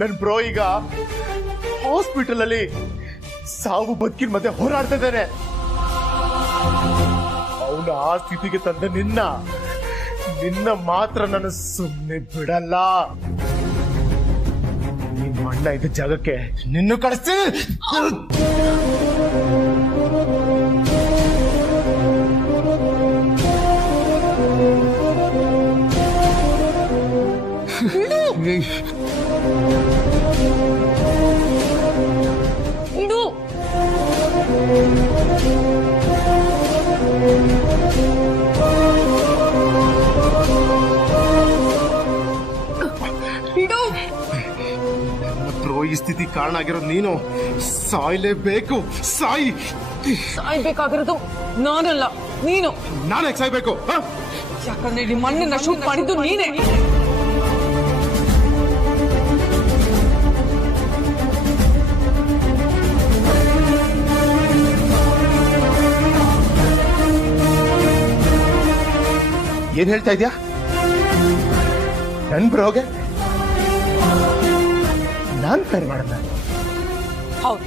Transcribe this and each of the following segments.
ನನ್ ಬ್ರೋ ಈಗ ಹಾಸ್ಪಿಟಲ್ ಅಲ್ಲಿ ಸಾವು ಬದುಕಿನ ಮಧ್ಯೆ ಹೋರಾಡ್ತಾ ಇದ್ದಾನೆ. ಅವನು ಆ ಸ್ಥಿತಿಗೆ ತಂದ ನಿನ್ನ ಮಾತ್ರ ನಾನು ಸುಮ್ಮನೆ ಬಿಡಲ್ಲ. ನಿಮ್ಮ ಅಣ್ಣ ಇದ್ದ ಜಾಗಕ್ಕೆ ನಿನ್ನೂ ಕಳಿಸ್ತೀನಿ. ಈ ಸ್ಥಿತಿ ಕಾರಣ ಆಗಿರೋದು ನೀನು. ಸಾಯ್ಲೇಬೇಕು. ಸಾಯ್ಬೇಕಾಗಿರೋದು ನಾನಲ್ಲ, ನೀನು. ನಾನೇ ಸಾಯ್ಬೇಕು? ಯಾಕಂದ್ರೆ ನಿಮ್ಮ ಅಣ್ಣನ ಶೂಟ್ ಮಾಡಿದ್ದು ನೀನೇ. ಏನ್ ಹೇಳ್ತಾ ಇದ್ಯಾ? ನನ್ ಬ್ರೋಗೆ ನಾನ್ ಫೈರ್ ಮಾಡಲ್ಲ. ಹೌದು,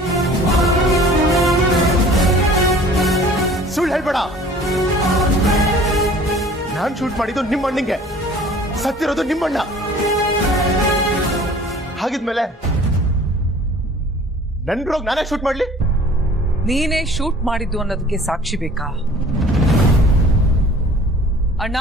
ಸುಳ್ಳು ಹೇಳ್ಬೇಡ. ನಾನ್ ಶೂಟ್ ಮಾಡಿದ್ದು ನಿಮ್ಮ ಅಣ್ಣಂಗೆ, ಸತ್ತಿರೋದು ನಿಮ್ಮಣ್ಣ. ಹಾಗಿದ್ಮೇಲೆ ನನ್ ಬ್ರೋಗ್ ನಾನೇ ಶೂಟ್ ಮಾಡ್ಲಿ? ನೀನೇ ಶೂಟ್ ಮಾಡಿದ್ದು ಅನ್ನೋದಕ್ಕೆ ಸಾಕ್ಷಿ ಬೇಕಾ ಅಣ್ಣ?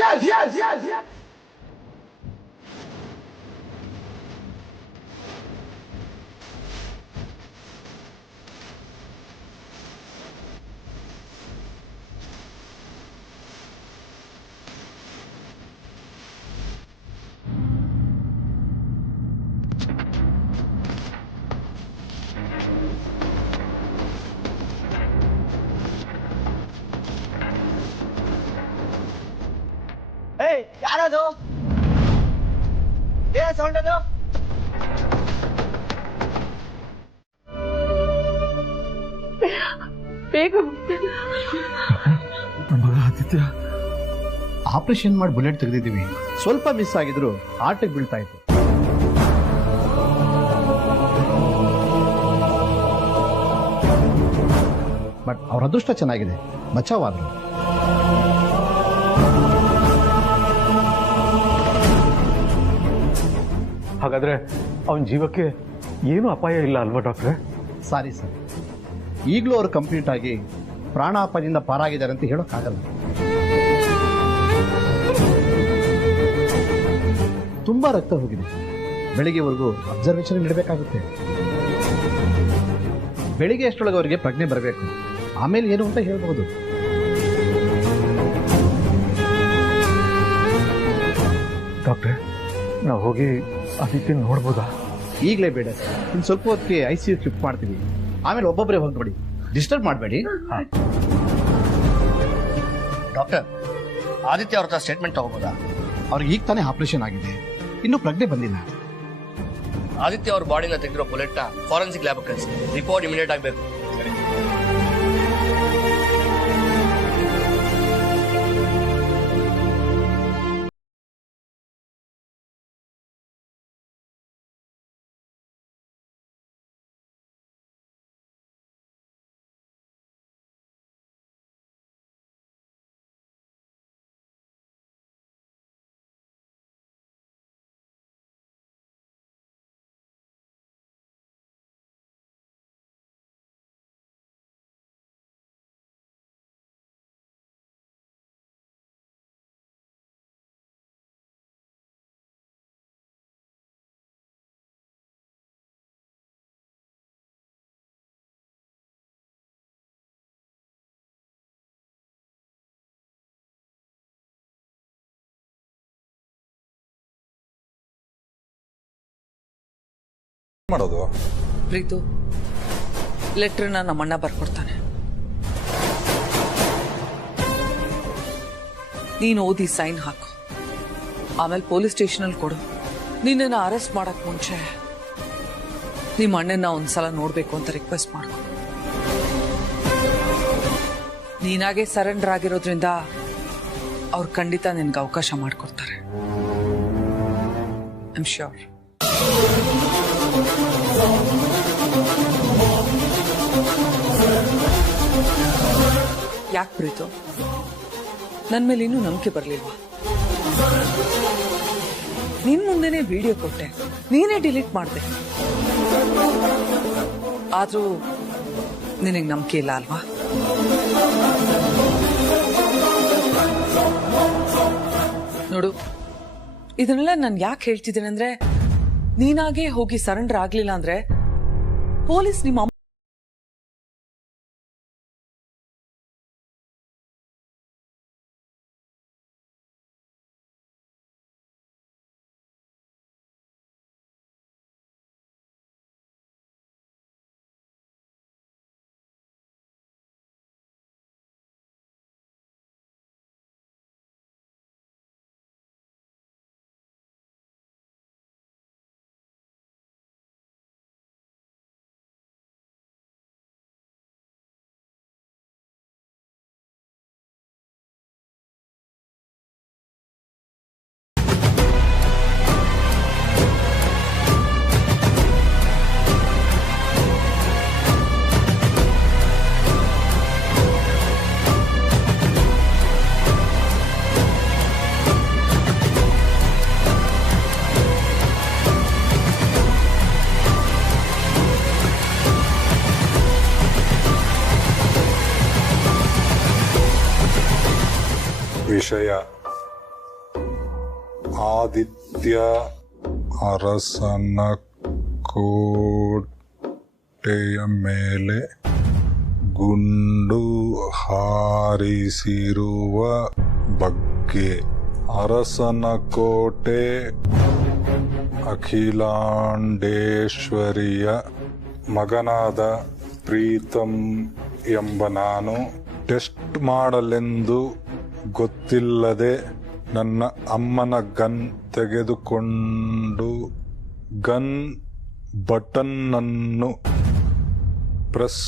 Yes! ಯಾರದು? ಏನ್ ಸೌಂಡ್ ಅದು? ಆದಿತ್ಯ, ಆಪರೇಷನ್ ಮಾಡಿ ಬುಲೆಟ್ ತೆಗೆದಿದ್ದೀವಿ. ಸ್ವಲ್ಪ ಮಿಸ್ ಆಗಿದ್ರು ಆಟಕ್ಕೆ ಬೀಳ್ತಾ ಇತ್ತು. ಬಟ್ ಅವ್ರ ಅದೃಷ್ಟ ಚೆನ್ನಾಗಿದೆ, ಬಚಾವಾದ್ರು. ಹಾಗಾದ್ರೆ ಅವನ ಜೀವಕ್ಕೆ ಏನು ಅಪಾಯ ಇಲ್ಲ ಅಲ್ವಾ ಡಾಕ್ಟ್ರೆ? ಸಾರಿ ಸರ್, ಈಗಲೂ ಅವರು ಕಂಪ್ಲೀಟ್ ಆಗಿ ಪ್ರಾಣಾಪಾಯದಿಂದ ಪಾರಾಗಿದ್ದಾರೆ ಅಂತ ಹೇಳೋಕ್ಕಾಗಲ್ಲ. ತುಂಬಾ ರಕ್ತ ಹೋಗಿದೆ. ಬೆಳಿಗ್ಗೆವರೆಗೂ ಅಬ್ಸರ್ವೇಷನ್ ನೀಡಬೇಕಾಗುತ್ತೆ. ಬೆಳಿಗ್ಗೆ ಅಷ್ಟರೊಳಗೆ ಅವರಿಗೆ ಪ್ರಜ್ಞೆ ಬರಬೇಕು. ಆಮೇಲೆ ಏನು ಅಂತ ಹೇಳ್ಬಹುದು. ಡಾಕ್ಟ್ರೆ, ನಾವು ಹೋಗಿ ಆದಿತ್ಯ ನೋಡ್ಬೋದಾ? ಈಗಲೇ ಬೇಡ ಸರ್, ಇನ್ನು ಸ್ವಲ್ಪ ಹೊತ್ತಿಗೆ ICU ಶಿಫ್ಟ್ ಮಾಡ್ತೀವಿ. ಆಮೇಲೆ ಒಬ್ಬೊಬ್ಬರೇ ಹೊರಟ್ಬಿಡಿ, ಡಿಸ್ಟರ್ಬ್ ಮಾಡಬೇಡಿ. ಡಾಕ್ಟರ್, ಆದಿತ್ಯ ಅವ್ರ ಹತ್ರ ಸ್ಟೇಟ್ಮೆಂಟ್ ತಗೋಬೋದಾ? ಅವ್ರಿಗೆ ಈಗ ತಾನೇ ಆಪರೇಷನ್ ಆಗಿದೆ, ಇನ್ನೂ ಪ್ರಜ್ಞೆ ಬಂದಿಲ್ಲ. ಆದಿತ್ಯ ಅವ್ರ ಬಾಡಿನ ತೆಗೆದಿರೋ ಬುಲೆಟ್ನ ಫಾರೆನ್ಸಿಕ್ ಲ್ಯಾಬ್ ಕಳಿಸಿ, ರಿಪೋರ್ಟ್ ಇಮಿಡಿಯೇಟ್ ಆಗಬೇಕು. ಮಾಡೋದು ಪ್ರೀತು, ಲೆಟ್ರನ್ನ ನಮ್ಮಣ್ಣ ಬರ್ಕೊಡ್ತಾನೆ. ನೀನು ಓದಿ ಸೈನ್ ಹಾಕು, ಆಮೇಲೆ ಪೊಲೀಸ್ ಸ್ಟೇಷನಲ್ಲಿ ಕೊಡು. ನಿನ್ನನ್ನು ಅರೆಸ್ಟ್ ಮಾಡಕ್ ಮುಂಚೆ ನಿಮ್ಮ ಅಣ್ಣನ ಒಂದ್ಸಲ ನೋಡ್ಬೇಕು ಅಂತ ರಿಕ್ವೆಸ್ಟ್ ಮಾಡ್ಕೊ. ನೀನಾಗೆ ಸರೆಂಡರ್ ಆಗಿರೋದ್ರಿಂದ ಅವ್ರು ಖಂಡಿತ ನಿನ್ಗೆ ಅವಕಾಶ ಮಾಡಿಕೊಡ್ತಾರೆ. I am sure. ಯಾಕೆ ಪ್ರೀತು, ನನ್ನ ಮೇಲೆ ಇನ್ನೂ ನಂಬಿಕೆ ಬರಲಿಲ್ವಾ? ನಿನ್ ಮುಂದೆನೆ ವಿಡಿಯೋ ಕೊಟ್ಟೆ, ನೀನೇ ಡಿಲೀಟ್ ಮಾಡಿದೆ. ಆದ್ರೂ ನಿನಗೆ ನಂಬಿಕೆ ಇಲ್ಲ ಅಲ್ವಾ? ನೋಡು, ಇದನ್ನೆಲ್ಲ ನಾನು ಯಾಕೆ ಹೇಳ್ತಿದ್ದೇನೆ ಅಂದ್ರೆ, ನೀನಾಗೆ ಹೋಗಿ ಸರೆಂಡರ್ ಆಗ್ಲಿಲ್ಲ ಅಂದ್ರೆ ಪೊಲೀಸ್ ನಿಮ್ಮ ವಿಷಯ ಆದಿತ್ಯ ಅರಸನ ಕೋಟೆಯ ಮೇಲೆ ಗುಂಡು ಹಾರಿಸಿರುವ ಬಗ್ಗೆ. ಅರಸನ ಕೋಟೆ ಅಖಿಲಾಂಡೇಶ್ವರಿಯ ಮಗನಾದ ಪ್ರೀತಂ ಎಂಬ ನಾನು ಟೆಸ್ಟ್ ಮಾಡಲೆಂದು ಗೊತ್ತಿಲ್ಲದೆ ನನ್ನ ಅಮ್ಮನ ಗನ್ ತೆಗೆದುಕೊಂಡು ಗನ್ ಬಟನ್ ಅನ್ನು ಪ್ರೆಸ್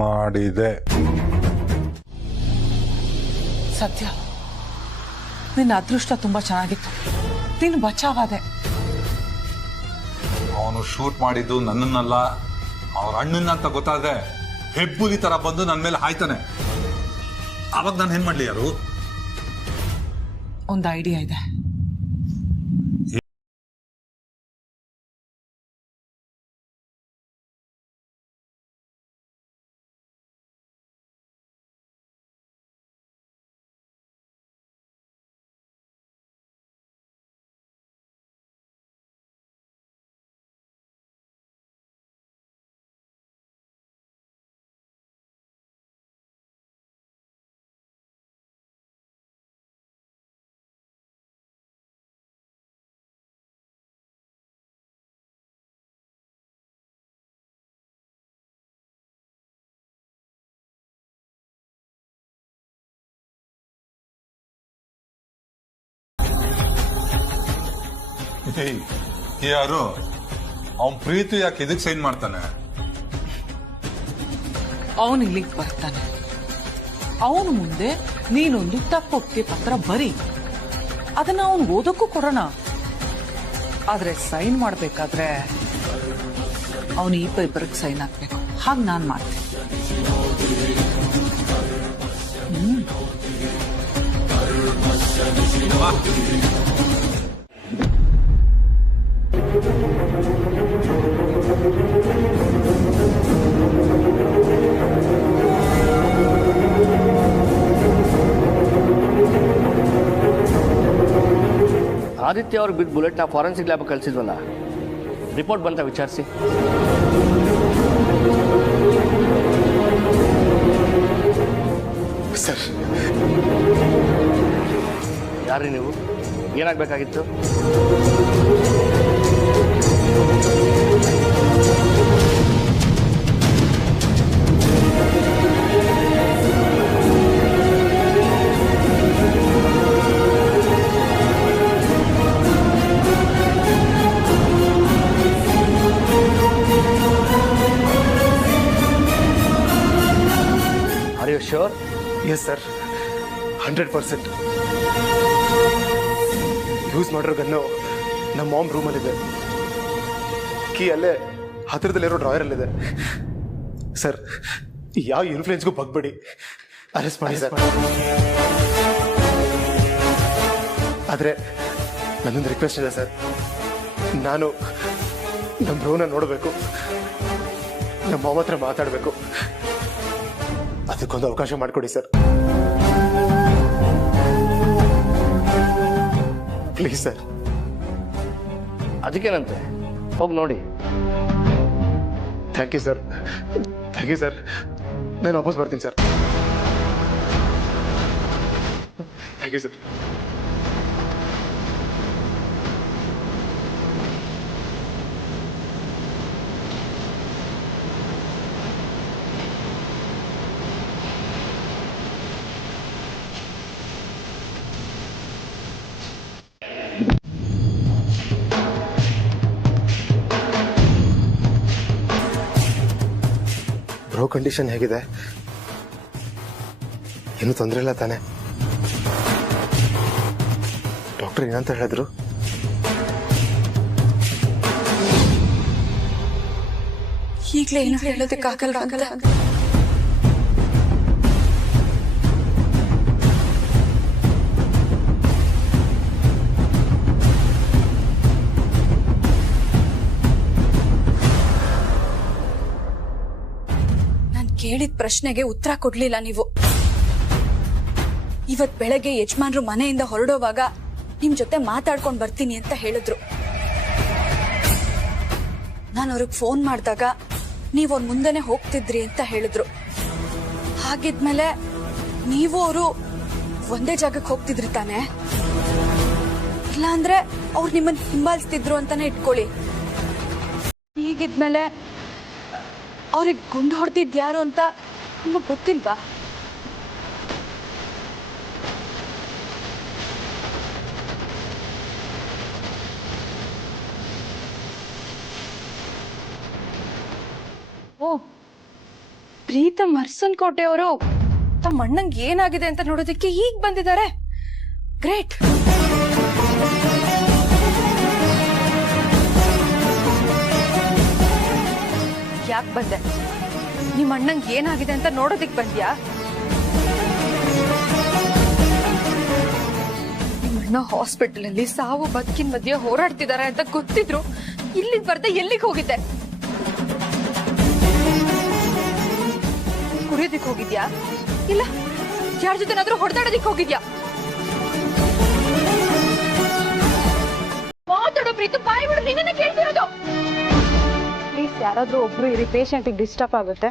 ಮಾಡಿದೆ. ಸತ್ಯ, ನಿನ್ನ ಅದೃಷ್ಟ ತುಂಬಾ ಚೆನ್ನಾಗಿತ್ತು, ನೀನು ಬಚಾವಾದೆ. ಅವನು ಶೂಟ್ ಮಾಡಿದ್ದು ನನ್ನನ್ನಲ್ಲ, ಅವ್ರ ಅಣ್ಣನ ಅಂತ ಗೊತ್ತಾದ್ರೆ ಹೆಬ್ಬುಲಿ ತರ ಬಂದು ನನ್ನ ಮೇಲೆ ಹಾಯ್ತಾನೆ. ಅವಾಗ ನಾನು ಏನ್ ಮಾಡ್ಲಿ? ಯಾರು? ಒಂದು ಐಡಿಯಾ ಇದೆ. ಏಯ್ ಯಾರು ಅವನ್ ಪ್ರೀತಿ ಯಾಕೆ ಇದಕ್ ಸೈನ್ ಮಾಡ್ತಾನೆ? ಅವನು ಇಲ್ಲಿಗೆ ಬರ್ತಾನೆ. ಅವನು ಮುಂದೆ ನೀನೊಂದು ತಪ್ಪೊಪ್ಪಿಗೆ ಪತ್ರ ಬರೀ, ಅದನ್ನ ಅವನು ಓದಕ್ಕೂ ಕೊಡೋಣ. ಆದ್ರೆ ಸೈನ್ ಮಾಡ್ಬೇಕಾದ್ರೆ ಅವನು ಈ ಪೇಪರ್ಗೆ ಸೈನ್ ಹಾಕ್ಬೇಕು. ಹಾಗೆ ನಾನ್ ಮಾಡ್ತೀನಿ. ಆದಿತ್ಯ ಅವ್ರಿಗೆ ಬಿದ್ದು ಬುಲೆಟ್ನ ಫಾರೆನ್ಸಿಕ್ ಲ್ಯಾಬ್ ಕಳಿಸಿದ್ವಲ್ಲ, ರಿಪೋರ್ಟ್ ಬಂತ ವಿಚಾರಿಸಿ. ಸರ್, ಯಾರ್ರಿ ನೀವು? ಏನಾಗಬೇಕಾಗಿತ್ತು? Are you sure? Yes sir, 100%. Use ಮಾಡಿರೋ ಗನ್ನು ನಮ್ಮ ಮಾಮ್ ರೂಮಲ್ಲಿದೆ. ಕೀ ಅಲ್ಲೇ ಹತ್ತಿರದಲ್ಲಿರೋ ಡ್ರಾಯರಲ್ಲಿದೆ. ಸರ್, ಯಾವ ಇನ್ಫ್ಲೂಯೆನ್ಸ್ಗೂ ಬಗ್ಬೇಡಿ, ಅರೆಸ್ಟ್ ಮಾಡಿ ಸರ್. ಆದರೆ ನನ್ನೊಂದು ರಿಕ್ವೆಸ್ಟ್ ಇದೆ ಸರ್. ನಾನು ನಮ್ಮ ಬ್ರೋನ ನೋಡಬೇಕು, ನಮ್ಮ ಮಾಮ ಹತ್ರ ಮಾತಾಡಬೇಕು. ಅದಕ್ಕೊಂದು ಅವಕಾಶ ಮಾಡಿಕೊಡಿ ಸರ್, ಪ್ಲೀಸ್ ಸರ್. ಅದಕ್ಕೇನಂತೆ, ಹೋಗಿ ನೋಡಿ. Thank you sir, thank you sir. ನಾನು ವಾಪಸ್ ಬರ್ತೀನಿ sir. Thank you sir. Bro condition ಹೇಗಿದೆ? ಏನು ತೊಂದರೆ ಇಲ್ಲ ತಾನೆ? ಡಾಕ್ಟರ್ ಏನಂತ ಹೇಳಿದ್ರು? ಈಗಲೇ ಏನು ಹೇಳೋದಕ್ಕಾಗಲ್ಲ ಅಂತ. ಕೇಳಿದ ಪ್ರಶ್ನೆಗೆ ಉತ್ತರ ಕೊಡ್ಲಿಲ್ಲ ನೀವು. ಇವತ್ ಬೆಳಗ್ಗೆ ಯಜಮಾನ್ರು ಮನೆಯಿಂದ ಹೊರಡೋವಾಗ ನಿಮ್ ಜೊತೆ ಮಾತಾಡ್ಕೊಂಡ್ ಬರ್ತೀನಿ ಅಂತ ಹೇಳಿದ್ರು. ನಾನು ಅವ್ರಿಗೆ ಫೋನ್ ಮಾಡಿದಾಗ ನೀವ್ ಅವ್ರ ಮುಂದೆನೆ ಹೋಗ್ತಿದ್ರಿ ಅಂತ ಹೇಳಿದ್ರು. ಹಾಗಿದ್ಮೇಲೆ ನೀವು ಅವರು ಒಂದೇ ಜಾಗಕ್ಕೆ ಹೋಗ್ತಿದ್ರಿ ತಾನೆ? ಇಲ್ಲ ಅಂದ್ರೆ ಅವ್ರು ನಿಮ್ಮನ್ನ ಹಿಂಬಾಲಿಸ್ತಿದ್ರು ಅಂತಾನೆ ಇಟ್ಕೊಳ್ಳಿ. ಹೀಗಿದ್ಮೇಲೆ ಅವ್ರಿಗೆ ಗುಂಡು ಹೊಡೆದಿದ್ಯಾರು ಅಂತ ನಿಮಗೆ ಗೊತ್ತಿಲ್ವಾ? ಓ, ಪ್ರೀತಮ್ ಅರಸನಕೋಟೆ ಅವರು ತಮ್ಮ ಅಣ್ಣಂಗೆ ಏನಾಗಿದೆ ಅಂತ ನೋಡೋದಕ್ಕೆ ಈಗ ಬಂದಿದ್ದಾರೆ. ಗ್ರೇಟ್. ಯಾಕೆ ಬಂದೆ? ನಿಮ್ಮ ಅಣ್ಣಂಗೆ ಏನಾಗಿದೆ ಅಂತ ನೋಡೋದಿಕ್ ಬಂದ್ಯಾ? ನಿಮ್ಮ ಅಣ್ಣ ಹಾಸ್ಪಿಟಲ್ ಅಲ್ಲಿ ಸಾವು ಬದುಕಿನ ಮಧ್ಯೆ ಹೋರಾಡ್ತಿದ್ದಾರೆ ಅಂತ ಗೊತ್ತಿದ್ರು ಇಲ್ಲಿಗೆ ಬರ್ದೆ ಎಲ್ಲಿಗೆ ಹೋಗಿದ್ದೆ? ಕುಡಿಯೋದಿಕ್ ಹೋಗಿದ್ಯಾ? ಇಲ್ಲ ಯಾರ ಜೊತೆನಾದ್ರೂ ಹೊಡೆದಾಡೋದಿಕ್ ಹೋಗಿದ್ಯಾ? ಮಾತಾಡೋ ಪ್ರೀತು, ಬಾಯಿ ಬಿಡು, ನಿನ್ನ ಕೇಳ್ತಿರೋದು. ಪ್ಲೀಸ್ ಯಾರಾದ್ರೂ ಒಬ್ರು ಇರಿ, ಪೇಷಂಟಿಗೆ ಡಿಸ್ಟರ್ಬ್ ಆಗುತ್ತೆ.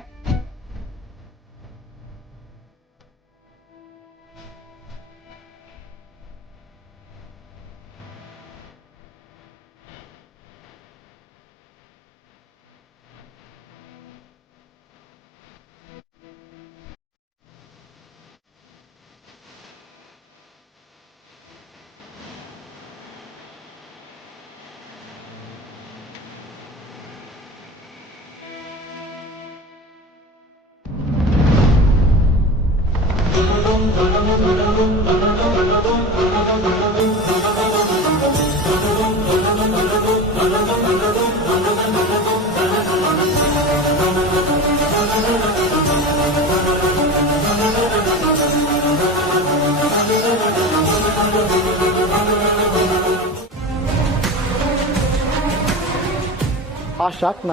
ಆ ಶಾಕ್ನ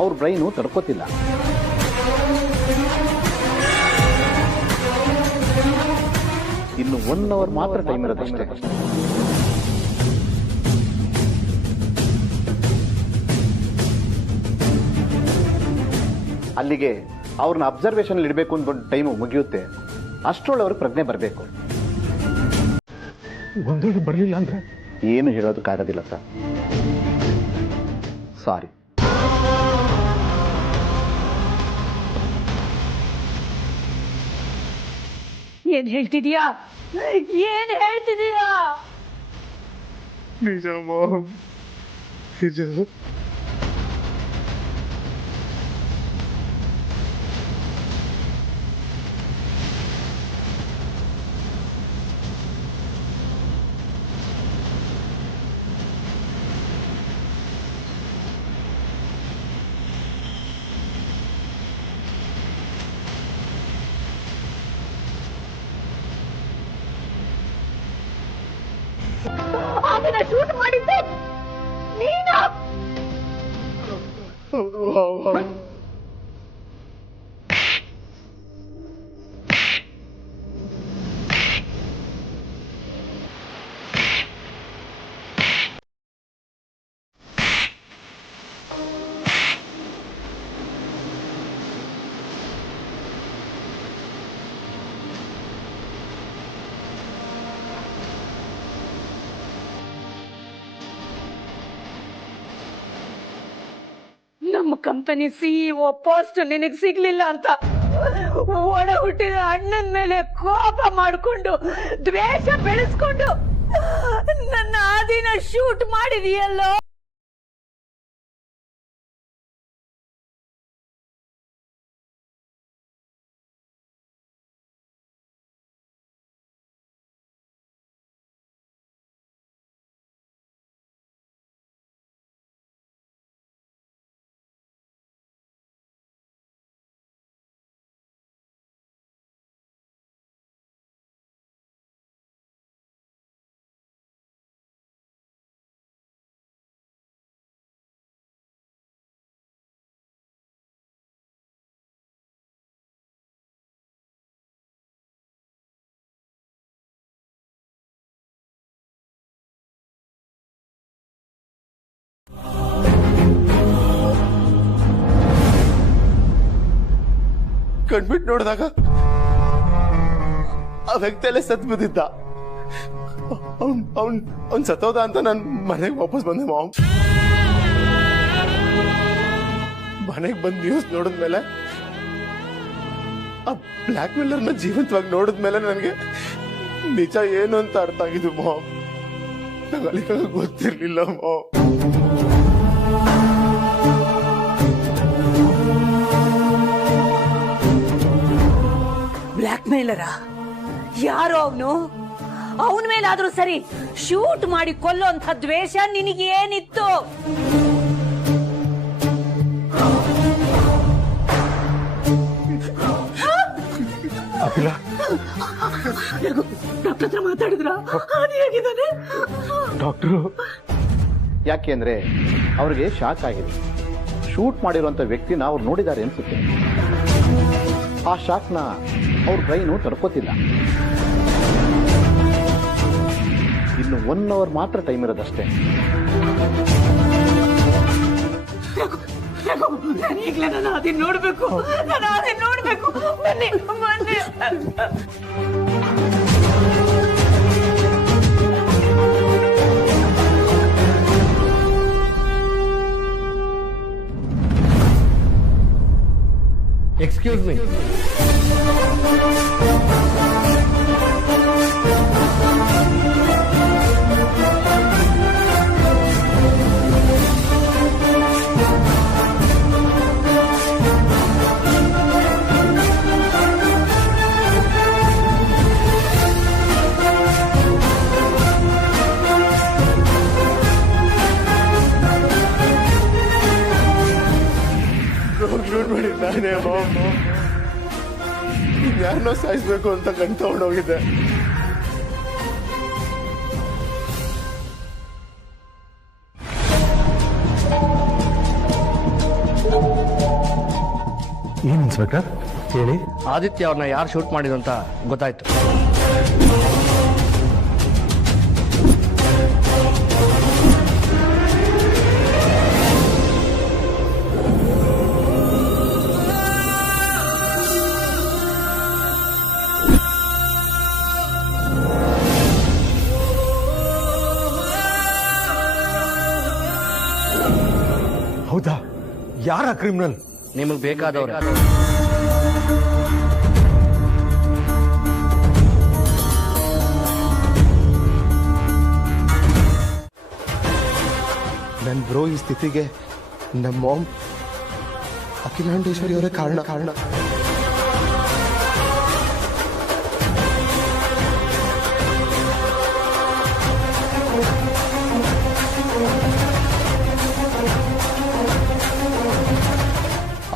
ಅವ್ರ ಬ್ರೈನು ತಡ್ಕೋತಿಲ್ಲ. ಇನ್ನು 1 ಅವರ್ ಮಾತ್ರ ಟೈಮ್ ಇರೋದಷ್ಟೇ. ಅಲ್ಲಿಗೆ ಅವ್ರನ್ನ ಅಬ್ಸರ್ವೇಷನ್ ಇಡಬೇಕು ಅಂದ್ಕೊಂಡು ಟೈಮು ಮುಗಿಯುತ್ತೆ. ಅಷ್ಟರೊಳಗೆ ಅವ್ರಿಗೆ ಪ್ರಜ್ಞೆ ಬರಬೇಕು. ಒಂದು ವೇಳೆ ಬರಲಿಲ್ಲ ಅಂದ್ರೆ ಏನು ಹೇಳೋದಕ್ಕಾಗೋದಿಲ್ಲ ಸರ್. ಸಾರಿ. ಏನ್ ಹೇಳ್ತಿದೀಯಾ? ಏನ್ ಹೇಳ್ತಿದೀಯಾ? ನಿಜ ಮಾಮ್, ನಿಜ. ಅದನ್ನ ಶೂಟ್ ಮಾಡಿದ್ದೆ ನೀನು? ನಮ್ಮ ಕಂಪನಿ ಸಿಇಒ ಪೋಸ್ಟ್ ನಿನಗ್ ಸಿಗ್ಲಿಲ್ಲ ಅಂತ ಒಡ ಹುಟ್ಟಿದ ಅಣ್ಣನ ಮೇಲೆ ಕೋಪ ಮಾಡಿಕೊಂಡು ದ್ವೇಷ ಬೆಳೆಸ್ಕೊಂಡು ನನ್ನ ಆದಿನ ಶೂಟ್ ಮಾಡಿದೀಯಲ್ಲೋ. ಕಣ್ಬಿಟ್ಟು ನೋಡಿದಾಗ ಆ ವ್ಯಕ್ತಿಯಲ್ಲೇ ಸತ್ ಬಿದ್ದಿದ್ದ. ಅವ್ನ್ ಸತ್ತೋದ ಅಂತ ನಾನು ಮನೆಗೆ ವಾಪಸ್ ಬಂದೆ ಮಾಮ್. ಮನೆಗೆ ಬಂದು ನ್ಯೂಸ್ ನೋಡಿದ್ಮೇಲೆ, ಆ ಬ್ಲ್ಯಾಕ್ ಮೇಲರ್ನ ಜೀವಂತವಾಗಿ ನೋಡಿದ್ಮೇಲೆ ನನಗೆ ನಿಜ ಏನು ಅಂತ ಅರ್ಥ ಆಗಿದ್ದು ಮಾಮ್. ನಂಗೆ ಅಲ್ಲಿ ಗೊತ್ತಿರ್ಲಿಲ್ಲ ಮಾಮ್. ಬ್ಲ್ಯಾಕ್ ಮೇಲರ ಯಾರೋ ಅವನು? ಅವನ ಮೇಲಾದ್ರೂ ಸರಿ, ಶೂಟ್ ಮಾಡಿ ಕೊಲ್ಲೋಂಥ ದ್ವೇಷ ನಿನಗೇನಿತ್ತು? ಅಖಿಲ, ಡಾಕ್ಟರ್ ಹತ್ರ ಮಾತಾಡಿದ್ರ? ಅದು ಹೇಗಿದ್ದಾನೆ ಡಾಕ್ಟ್ರು? ಯಾಕೆ ಅಂದ್ರೆ ಅವ್ರಿಗೆ ಶಾಕ್ ಆಗಿದೆ. ಶೂಟ್ ಮಾಡಿರುವಂಥ ವ್ಯಕ್ತಿನ ಅವ್ರು ನೋಡಿದ್ದಾರೆ ಅನ್ಸುತ್ತೆ. ಆ ಶಾಕ್ನ ಅವ್ರ ಬ್ರೈನು ತಡ್ಕೋತಿಲ್ಲ. ಇನ್ನು 1 ಅವರ್ ಮಾತ್ರ ಟೈಮ್ ಇರೋದಷ್ಟೇ. ಈಗಲೇ ನಾನು ಅದನ್ನ ನೋಡ್ಬೇಕು, ನಾನು ಅದನ್ನ ನೋಡ್ಬೇಕು. ಬನ್ನಿ ಬನ್ನಿ. Excuse me. ಶೂಟ್ ಮಾಡಿ ನಾನೇ ಮಾಮ್. ಯಾರನ್ನೋ ಸಾಯಿಸ್ಬೇಕು ಅಂತ ಕಣ್ ತಗೊಂಡೋಗಿದ್ದೆ. ಏನು ಇನ್ಸ್ಪೆಕ್ಟರ್ ಹೇಳಿ. ಆದಿತ್ಯ ಅವ್ರನ್ನ ಯಾರು ಶೂಟ್ ಮಾಡಿದ್ರು ಅಂತ ಗೊತ್ತಾಯ್ತು. ಹೌದಾ? ಯಾರ ಕ್ರಿಮಿನಲ್? ನಿಮಗೆ ಬೇಕಾದವ್ರೆ. ನನ್ನ ಬ್ರೋ ಈ ಸ್ಥಿತಿಗೆ ನಮ್ಮ ಮಾಮ್ ಅಖಿಲಾಂಡೇಶ್ವರಿ ಅವರೇ ಕಾರಣ.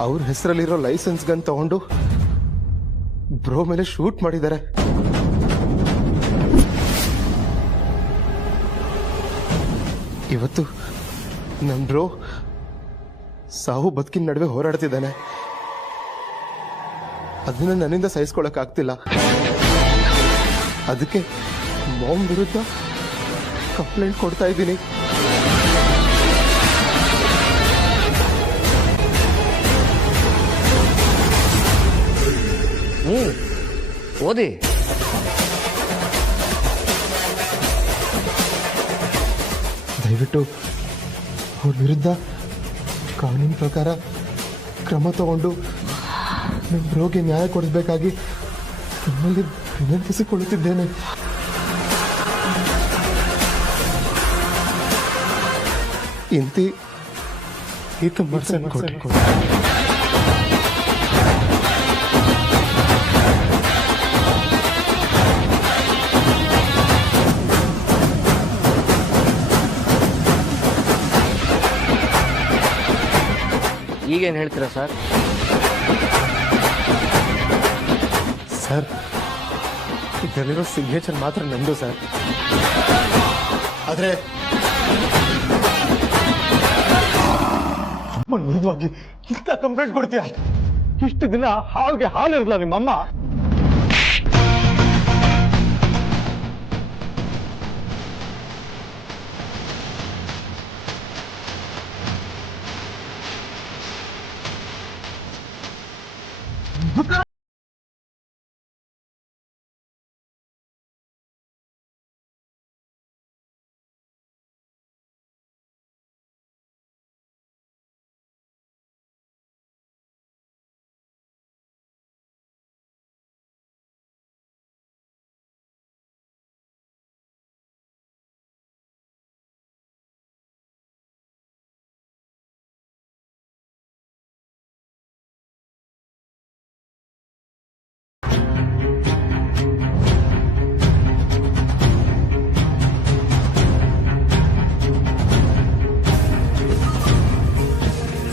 ಅವ್ರ ಹೆಸರಲ್ಲಿರೋ ಲೈಸೆನ್ಸ್ ಗನ್ ತಗೊಂಡು ಬ್ರೋ ಮೇಲೆ ಶೂಟ್ ಮಾಡಿದ್ದಾರೆ. ಇವತ್ತು ನನ್ನ ಬ್ರೋ ಸಾವು ಬದುಕಿನ ನಡುವೆ ಹೋರಾಡ್ತಿದ್ದಾನೆ. ಅದನ್ನ ನನ್ನಿಂದ ಸಹಿಸ್ಕೊಳಕ್ ಆಗ್ತಿಲ್ಲ. ಅದಕ್ಕೆ ಮಾಮ್ ವಿರುದ್ಧ ಕಂಪ್ಲೇಂಟ್ ಕೊಡ್ತಾ ಇದ್ದೀನಿ. ಓದಿ. ದಯವಿಟ್ಟು ಅವ್ರ ವಿರುದ್ಧ ಕಾನೂನು ಪ್ರಕಾರ ಕ್ರಮ ತಗೊಂಡು ನಮ್ಮ ಬ್ರೋಗೆ ನ್ಯಾಯ ಕೊಡಿಸಬೇಕಾಗಿ ನಿಮ್ಮಲ್ಲಿ ವಿನಂತಿಸಿಕೊಳ್ಳುತ್ತಿದ್ದೇನೆ. ಇಂತಿ ಕೊಡಿ. ಈಗೇನು ಹೇಳ್ತೀರಾ ಸರ್? ಸರ್, ಇದರಲ್ಲಿರೋ ಸಿಗ್ನೇಚರ್ ಮಾತ್ರ ನಂದು ಸರ್. ಆದರೆ ಅಮ್ಮನ ವಿರುದ್ಧವಾಗಿ ಇಂಥ ಕಂಪ್ಲೇಂಟ್ ಕೊಡ್ತೀಯ? ಇಷ್ಟು ದಿನ ಹಾಲ್ಗೆ ಹಾಲಿರಲ್ಲ ನಿಮ್ಮಮ್ಮ.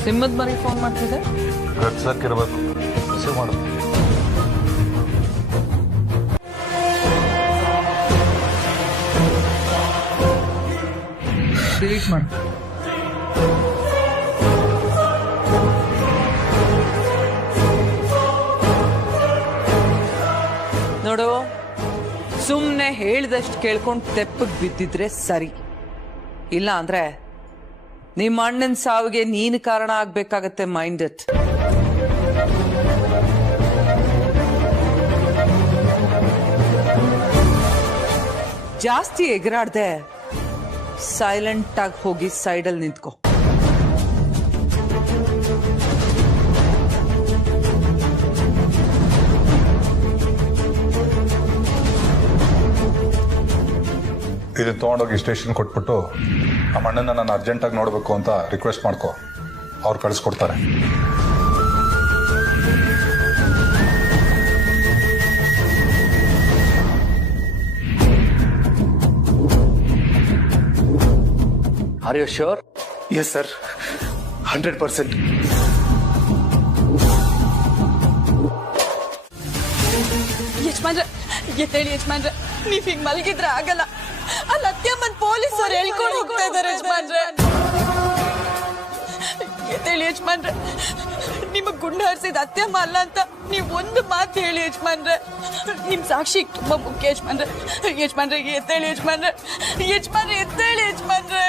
ಸಿಂಹದ ಮರಿ ಫೋನ್ ಮಾಡ್ತಿದ್ದೆ. ರಕ್ಷಕ್ಕಿರ್ಬೇಕು, ರಿಸೀವ್ ಮಾಡು. ಡಿಲೀಟ್ ಮಾಡು. ನೋಡು, ಸುಮ್ಮನೆ ಹೇಳ್ದಷ್ಟು ಕೇಳ್ಕೊಂಡು ತೆಪ್ಪಗೆ ಬಿದ್ದಿದ್ರೆ ಸರಿ. ಇಲ್ಲ ಅಂದ್ರೆ ನಿಮ್ಮ ಅಣ್ಣನ ಸಾವಿಗೆ ನೀನು ಕಾರಣ ಆಗ್ಬೇಕಾಗತ್ತೆ. Mind it. ಜಾಸ್ತಿ ಎಗರಾಡ್ದೆ ಸೈಲೆಂಟ್ ಆಗಿ ಹೋಗಿ ಸೈಡಲ್ಲಿ ನಿಂತ್ಕೋ. ಇದನ್ನ ತೊಗೊಂಡೋಗಿ ಸ್ಟೇಷನ್ ಕೊಟ್ಬಿಟ್ಟು ನಮ್ಮ ಅಣ್ಣನ ನಾನು ಅರ್ಜೆಂಟಾಗಿ ನೋಡಬೇಕು ಅಂತ ರಿಕ್ವೆಸ್ಟ್ ಮಾಡ್ಕೊ. ಅವ್ರು ಕಳಿಸ್ಕೊಡ್ತಾರೆ. Are you sure? Yes sir, 100%. ಯಜಮಾನ್ರೆ, ಎತ್ತೇಳಿ ಯಜಮಾನ್ರೆ, ನೀವ್ ಹಿಂಗ್ ಮಲಗಿದ್ರೆ ಆಗಲ್ಲ. ಅಲ್ಲಿ ಅತ್ಯಮ್ಮನ್ ಪೊಲೀಸರು ಹೇಳ್ಕೊಂಡು ಹೋಗ್ತಾ ಇದಾರೆ ಯಜಮಾನ್ರೆ. ಎತ್ತೇಳಿ ಯಜಮಾನ್ರೆ, ನಿಮಗ್ ಗುಂಡ ಹರಿಸಿದ ಅತ್ಯಮ್ಮ ಅಲ್ಲ ಅಂತ ನೀವ್ ಒಂದು ಮಾತು ಹೇಳಿ ಯಜಮಾನ್ರೆ. ನಿಮ್ ಸಾಕ್ಷಿ ತುಂಬಾ ಮುಖ್ಯ ಯಜಮಾನ್ರೆ. ಯಜಮಾನ್ರೆ ಎತ್ತೇಳಿ ಯಜಮಾನ್ರೆ. ಯಜಮಾನ್ರೆ ಎತ್ತೇಳಿ ಯಜಮಾನ್ರೆ.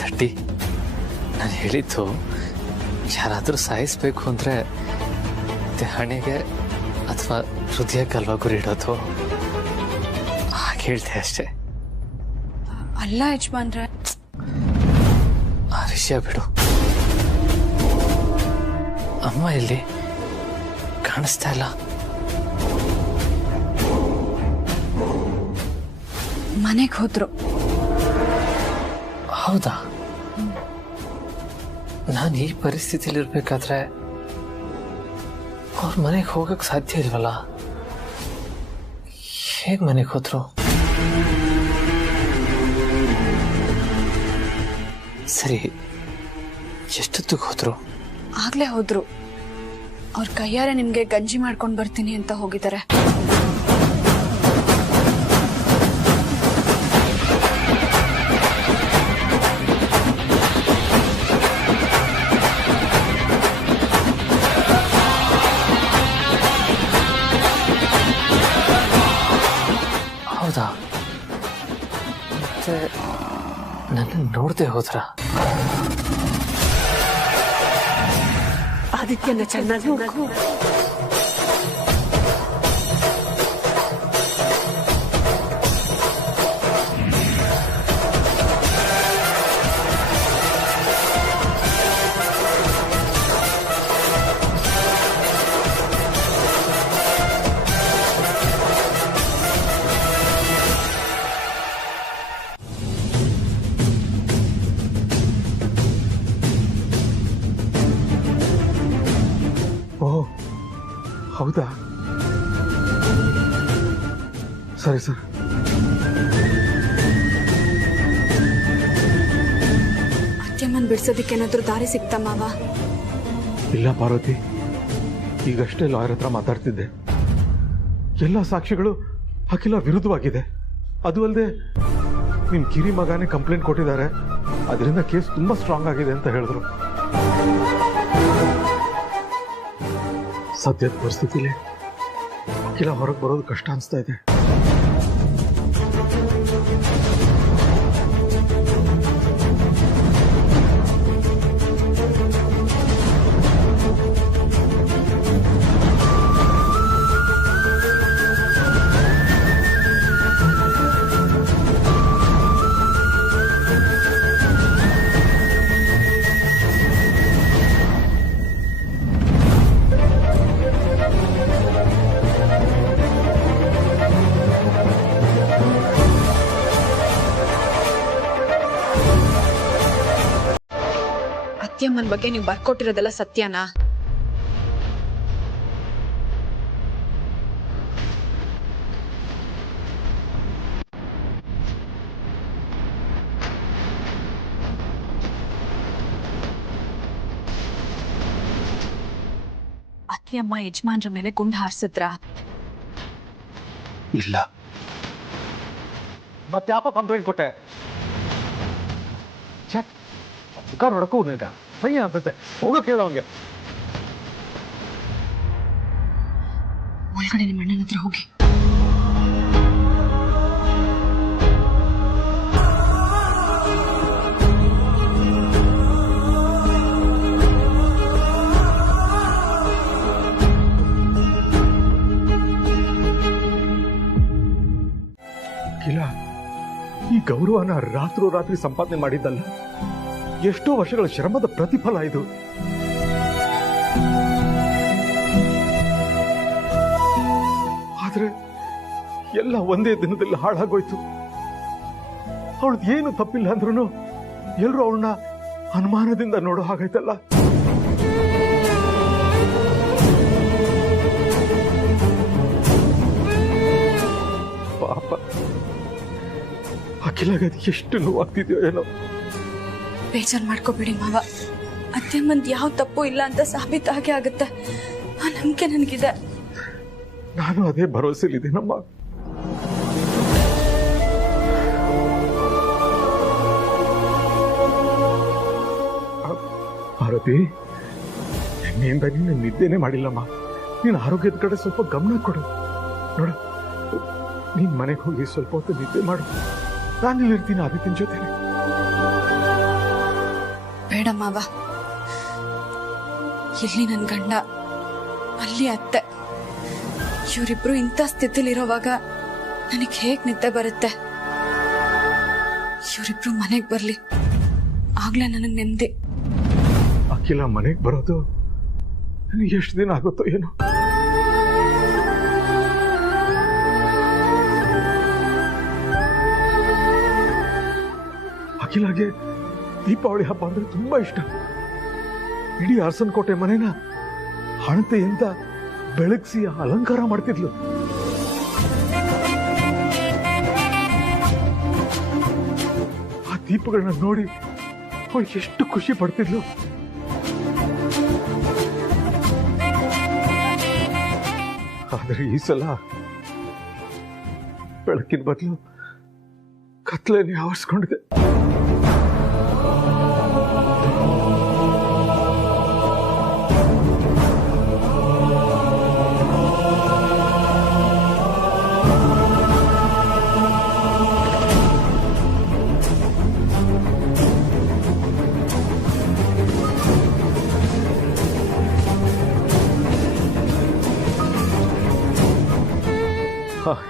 ತಟ್ಟಿ ನಾನು ಹೇಳಿದ್ದು ಯಾರಾದರೂ ಸಾಯಿಸ್ಬೇಕು ಅಂದರೆ ಹಣೆಗೆ ಅಥವಾ ಹೃದಯಕ್ಕಲ್ವಾ ಗುರಿ ಇಡೋದು, ಹಾಗೆ ಹೇಳ್ದೆ ಅಷ್ಟೇ. ಅಲ್ಲ ಯಜಮಾನ್ರೆ, ಆ ವಿಷಯ ಬಿಡು. ಅಮ್ಮ ಎಲ್ಲಿ ಕಾಣಿಸ್ತಾ ಇಲ್ಲ? ಮನೆಗೆ ಹೋದ್ರು. ಹೌದಾ? ನಾನು ಈ ಪರಿಸ್ಥಿತಿಲಿ ಇರ್ಬೇಕಾದ್ರೆ ಅವ್ರ ಮನೆಗೆ ಹೋಗಕ್ಕೆ ಸಾಧ್ಯ ಇಲ್ವಲ್ಲ? ಹೇಗೆ ಮನೆಗೆ ಹೋದ್ರು? ಸರಿ, ಎಷ್ಟೊತ್ತಿಗೆ ಹೋದ್ರು? ಆಗ್ಲೇ ಹೋದ್ರು. ಅವ್ರ ಕೈಯಾರೆ ನಿಮ್ಗೆ ಗಂಜಿ ಮಾಡ್ಕೊಂಡ್ ಬರ್ತೀನಿ ಅಂತ ಹೋಗಿದ್ದಾರೆ. ಹೌದಾ? ಮತ್ತೆ ನನ್ನ ನೋಡದೆ ಹೋದ್ರ? ಆದಿತ್ಯನ ಚೆನ್ನಾಗಿ ನೋಡ್ಕೊ. ಓಹ್, ಹೌದಾ? ಸರಿ ಸರ್. ಅತ್ಯಮ್ಮನ್ ಬಿಡ್ಸೋದಿಕ್ಕೆ ಏನಾದ್ರೂ ದಾರಿ ಸಿಕ್ತಾ ಮಾವ? ಇಲ್ಲ ಪಾರ್ವತಿ, ಈಗಷ್ಟೇ ಲಾಯರ್ ಹತ್ರ ಮಾತಾಡ್ತಿದ್ದೆ. ಎಲ್ಲ ಸಾಕ್ಷಿಗಳು ಅಖಿಲ ವಿರುದ್ಧವಾಗಿದೆ. ಅದು ಅಲ್ಲದೆ ನಿಮ್ಮ ಕಿರಿ ಮಗನೇ ಕಂಪ್ಲೇಂಟ್ ಕೊಟ್ಟಿದ್ದಾರೆ. ಅದರಿಂದ ಕೇಸ್ ತುಂಬಾ ಸ್ಟ್ರಾಂಗ್ ಆಗಿದೆ ಅಂತ ಹೇಳಿದ್ರು. ಸದ್ಯದ ಪರಿಸ್ಥಿತಿಲಿ ಅಖಿಲ ಹೊರಗೆ ಬರೋದು ಕಷ್ಟ ಅನಿಸ್ತಾ ಇದೆ. ಅತ್ಯಮ್ಮನ ಬಗ್ಗೆ ನೀವು ಬರ್ಕೊಟ್ಟಿರೋದೆಲ್ಲ ಸತ್ಯನಾ? ಅತ್ಯಮ್ಮ ಯಜಮಾನ್ರ ಮೇಲೆ ಗುಂಡು ಹಾರಿಸಿದ್ರ? ಇಲ್ಲ. ಮತ್ತೆ ಯಾಪ ಕಂಪ್ಲೇಂಟ್ ಕೊಟ್ಟೆ? ಕಾರ್ ಹೊಡಕ್ಕೂ ಸಹ್ಯ ಅಂತತೆ. ಹೋಗೋ ಕೇಳ ಅವನಿಗೆ. ಒಳಗಡೆ ನಿಮ್ಮ ಅಣ್ಣನ ಹತ್ರ ಹೋಗಿ. ಅಖಿಲ, ಈ ಗೌರವನ ರಾತ್ರೋರಾತ್ರಿ ಸಂಪಾದನೆ ಮಾಡಿದ್ದಲ್ಲ, ಎಷ್ಟೋ ವರ್ಷಗಳ ಶ್ರಮದ ಪ್ರತಿಫಲ ಇದು. ಆದ್ರೆ ಎಲ್ಲ ಒಂದೇ ದಿನದಲ್ಲಿ ಹಾಳಾಗೋಯ್ತು. ಅವಳದ್ ಏನು ತಪ್ಪಿಲ್ಲ ಅಂದ್ರೂ ಎಲ್ರು ಅವಳನ್ನ ಅನುಮಾನದಿಂದ ನೋಡೋ ಹಾಗಾಯ್ತಲ್ಲ. ಪಾಪ ಅಖಿಲಾಗದು ಎಷ್ಟು ನೋವಾಗ್ತಿದ್ಯೋ ಏನೋ. ಬೇಜಾರ್ ಮಾಡ್ಕೋಬೇಡಿ ಮಾವ. ಅತ್ಯಮ್ಮಂದ್ ಯಾವ ತಪ್ಪು ಇಲ್ಲ ಅಂತ ಸಾಬೀತಾಗೆ ಆಗುತ್ತೆ. ಆ ನಂಬಿಕೆ ನನಗಿದೆ. ನಾನು ಅದೇ ಭರವಸೆಲಿದ್ದೀನಮ್ಮ. ಭಾರತಿ, ನಿನ್ನೆಯಿಂದ ನೀನು ನಿದ್ದೆನೇ ಮಾಡಿಲ್ಲಮ್ಮ. ನೀನು ಆರೋಗ್ಯದ ಕಡೆ ಸ್ವಲ್ಪ ಗಮನ ಕೊಡು. ನೋಡು, ನೀನ್ ಮನೆಗೆ ಹೋಗಿ ಸ್ವಲ್ಪ ಹೊತ್ತು ನಿದ್ದೆ ಮಾಡು. ನಾನು ಇಲ್ಲಿರ್ತೀನಿ ಆದಿತ್ಯನ ಜೊತೆ. ಬೇಡ ಮಾವ, ಇಲ್ಲಿ ನನ್ ಗಂಡ, ಅಲ್ಲಿ ಅತ್ತೆ, ಇವರಿಬ್ರು ಇಂಥ ಸ್ಥಿತಿಲಿರೋವಾಗ ನನಗೆ ಹೇಗ್ ನಿದ್ದೆ ಬರುತ್ತೆ? ಇವರಿಬ್ರು ಮನೆಗ್ ಬರ್ಲಿ, ಆಗ್ಲೇ ನನಗ್ ನೆಮ್ಮದಿ. ಅಖಿಲ ಮನೆಗೆ ಬರೋದು ನನಗೆ ಎಷ್ಟು ದಿನ ಆಗುತ್ತೋ ಏನೋ. ಅಖಿಲಾಗೆ ದೀಪಾವಳಿ ಹಬ್ಬ ಅಂದ್ರೆ ತುಂಬಾ ಇಷ್ಟ. ಇಡೀ ಅರಸನಕೋಟೆ ಮನೇನ ಹಣತೆಯಿಂದ ಬೆಳಗಿಸಿ ಅಲಂಕಾರ ಮಾಡ್ತಿದ್ಲು. ಆ ದೀಪಗಳನ್ನ ನೋಡಿ ಅವಳು ಎಷ್ಟು ಖುಷಿ ಪಡ್ತಿದ್ಲು. ಆದ್ರೆ ಈ ಸಲ ಬೆಳಕಿನ ಬದಲು ಕತ್ಲೆನೇ ಆವರಿಸ್ಕೊಂಡಿದೆ.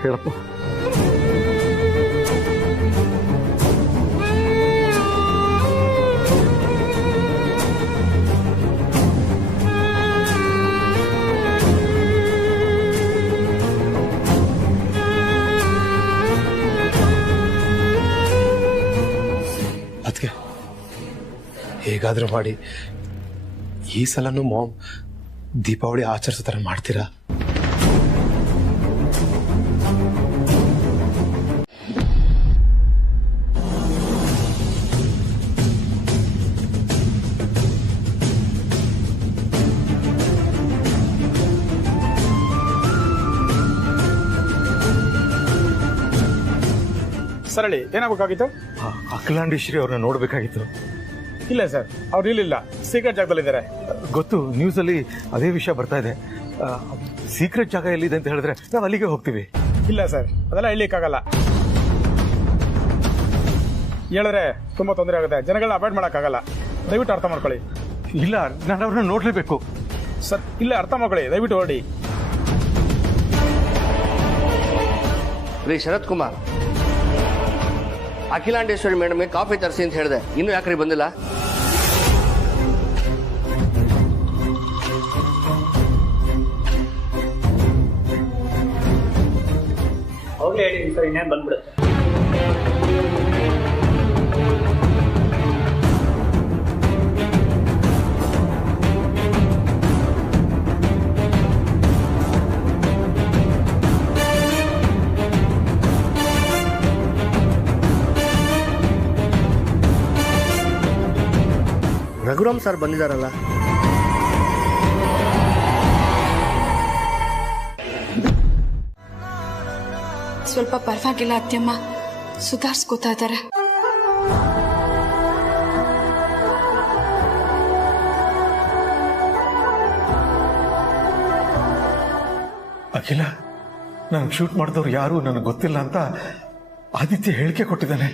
ಹೇಳಪ್ಪ. ಅದಕ್ಕೆ ಹೇಗಾದ್ರೂ ಮಾಡಿ ಈ ಸಲನೂ ಮಾಮ್ ದೀಪಾವಳಿ ಆಚರಿಸೋ ಥರ ಮಾಡ್ತೀರಾ? ಸರ್ ಹೇಳಿ, ಏನಾಗಬೇಕಾಗಿತ್ತು? ಅಖಿಲಾಂಡೇಶ್ವರಿ ಅವ್ರನ್ನ ನೋಡ್ಬೇಕಾಗಿತ್ತು. ಇಲ್ಲ ಸರ್, ಅವ್ರು ಇಲ್ಲಿಲ್ಲ, ಸೀಕ್ರೆಟ್ ಜಾಗದಲ್ಲಿದ್ದಾರೆ. ಗೊತ್ತು, ನ್ಯೂಸಲ್ಲಿ ಅದೇ ವಿಷಯ ಬರ್ತಾ ಇದೆ. ಸೀಕ್ರೆಟ್ ಜಾಗ ಎಲ್ಲಿದೆ ಅಂತ ಹೇಳಿದ್ರೆ ನಾವು ಅಲ್ಲಿಗೆ ಹೋಗ್ತೀವಿ. ಇಲ್ಲ ಸರ್, ಅದೆಲ್ಲ ಹೇಳಲಿಕ್ಕಾಗಲ್ಲ. ಹೇಳಿದ್ರೆ ತುಂಬ ತೊಂದರೆ ಆಗುತ್ತೆ, ಜನಗಳನ್ನ ಅವಾಯ್ಡ್ ಮಾಡೋಕ್ಕಾಗಲ್ಲ. ದಯವಿಟ್ಟು ಅರ್ಥ ಮಾಡ್ಕೊಳ್ಳಿ. ಇಲ್ಲ, ನಾನು ಅವ್ರನ್ನ ನೋಡಲೇಬೇಕು ಸರ್. ಇಲ್ಲ, ಅರ್ಥ ಮಾಡ್ಕೊಳ್ಳಿ, ದಯವಿಟ್ಟು ಹೊರಡಿ. ರೀ ಶರತ್ ಕುಮಾರ್, ಅಖಿಲಾಂಡೇಶ್ವರಿ ಮೇಡಮ್ಗೆ ಕಾಫಿ ತರಿಸಿ ಅಂತ ಹೇಳಿದೆ, ಇನ್ನೂ ಯಾಕ್ರಿ ಬಂದಿಲ್ಲ? ಅವ್ರಿಗೆ ಹೇಳಿ ಸರ್, ಇನ್ನೇನು ಬಂದ್ಬಿಡುತ್ತೆ. ರಘುರಾಮ್ ಸರ್ ಬಂದಿದ್ದಾರಲ್ಲ? ಸ್ವಲ್ಪ ಪರವಾಗಿಲ್ಲ ಅತ್ಯಮ್ಮ, ಸುಧಾರಿಸ್ಕೋತಾ ಇದ್ದಾರೆ. ಅಖಿಲ, ನನಗೆ ಶೂಟ್ ಮಾಡಿದವ್ರು ಯಾರು ನನಗೆ ಗೊತ್ತಿಲ್ಲ ಅಂತ ಆದಿತ್ಯ ಹೇಳಿಕೆ ಕೊಟ್ಟಿದ್ದಾನೆ.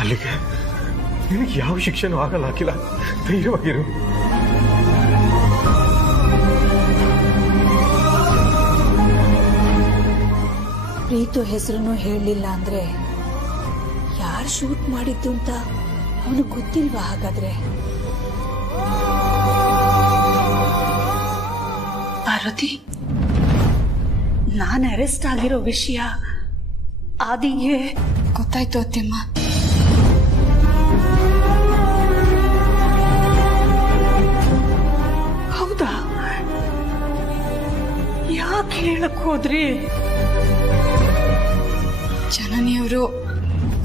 ಅಲ್ಲಿಗೆ ನಿನಗೆ ಯಾವ ಶಿಕ್ಷೆನೂ ಆಗಲ್ಲ ಅಖಿಲ, ಧೈರ್ಯವಾಗಿರು. ಪ್ರೀತು ಹೆಸರನ್ನು ಹೇಳಲಿಲ್ಲ ಅಂದ್ರೆ ಯಾರು ಶೂಟ್ ಮಾಡಿದ್ದು ಅಂತ ಅವನಿಗೆ ಗೊತ್ತಿಲ್ವಾ? ಹಾಗಾದ್ರೆ ಪಾರ್ವತಿ, ನಾನು ಅರೆಸ್ಟ್ ಆಗಿರೋ ವಿಷಯ ಆದಿಗೆ ಗೊತ್ತಾಯ್ತು ಅತ್ಯಮ್ಮ. ಹೌದಾ? ಯಾಕೆ ಹೇಳಕ್ ಹೋದ್ರಿ? ಜನನಿಯವರು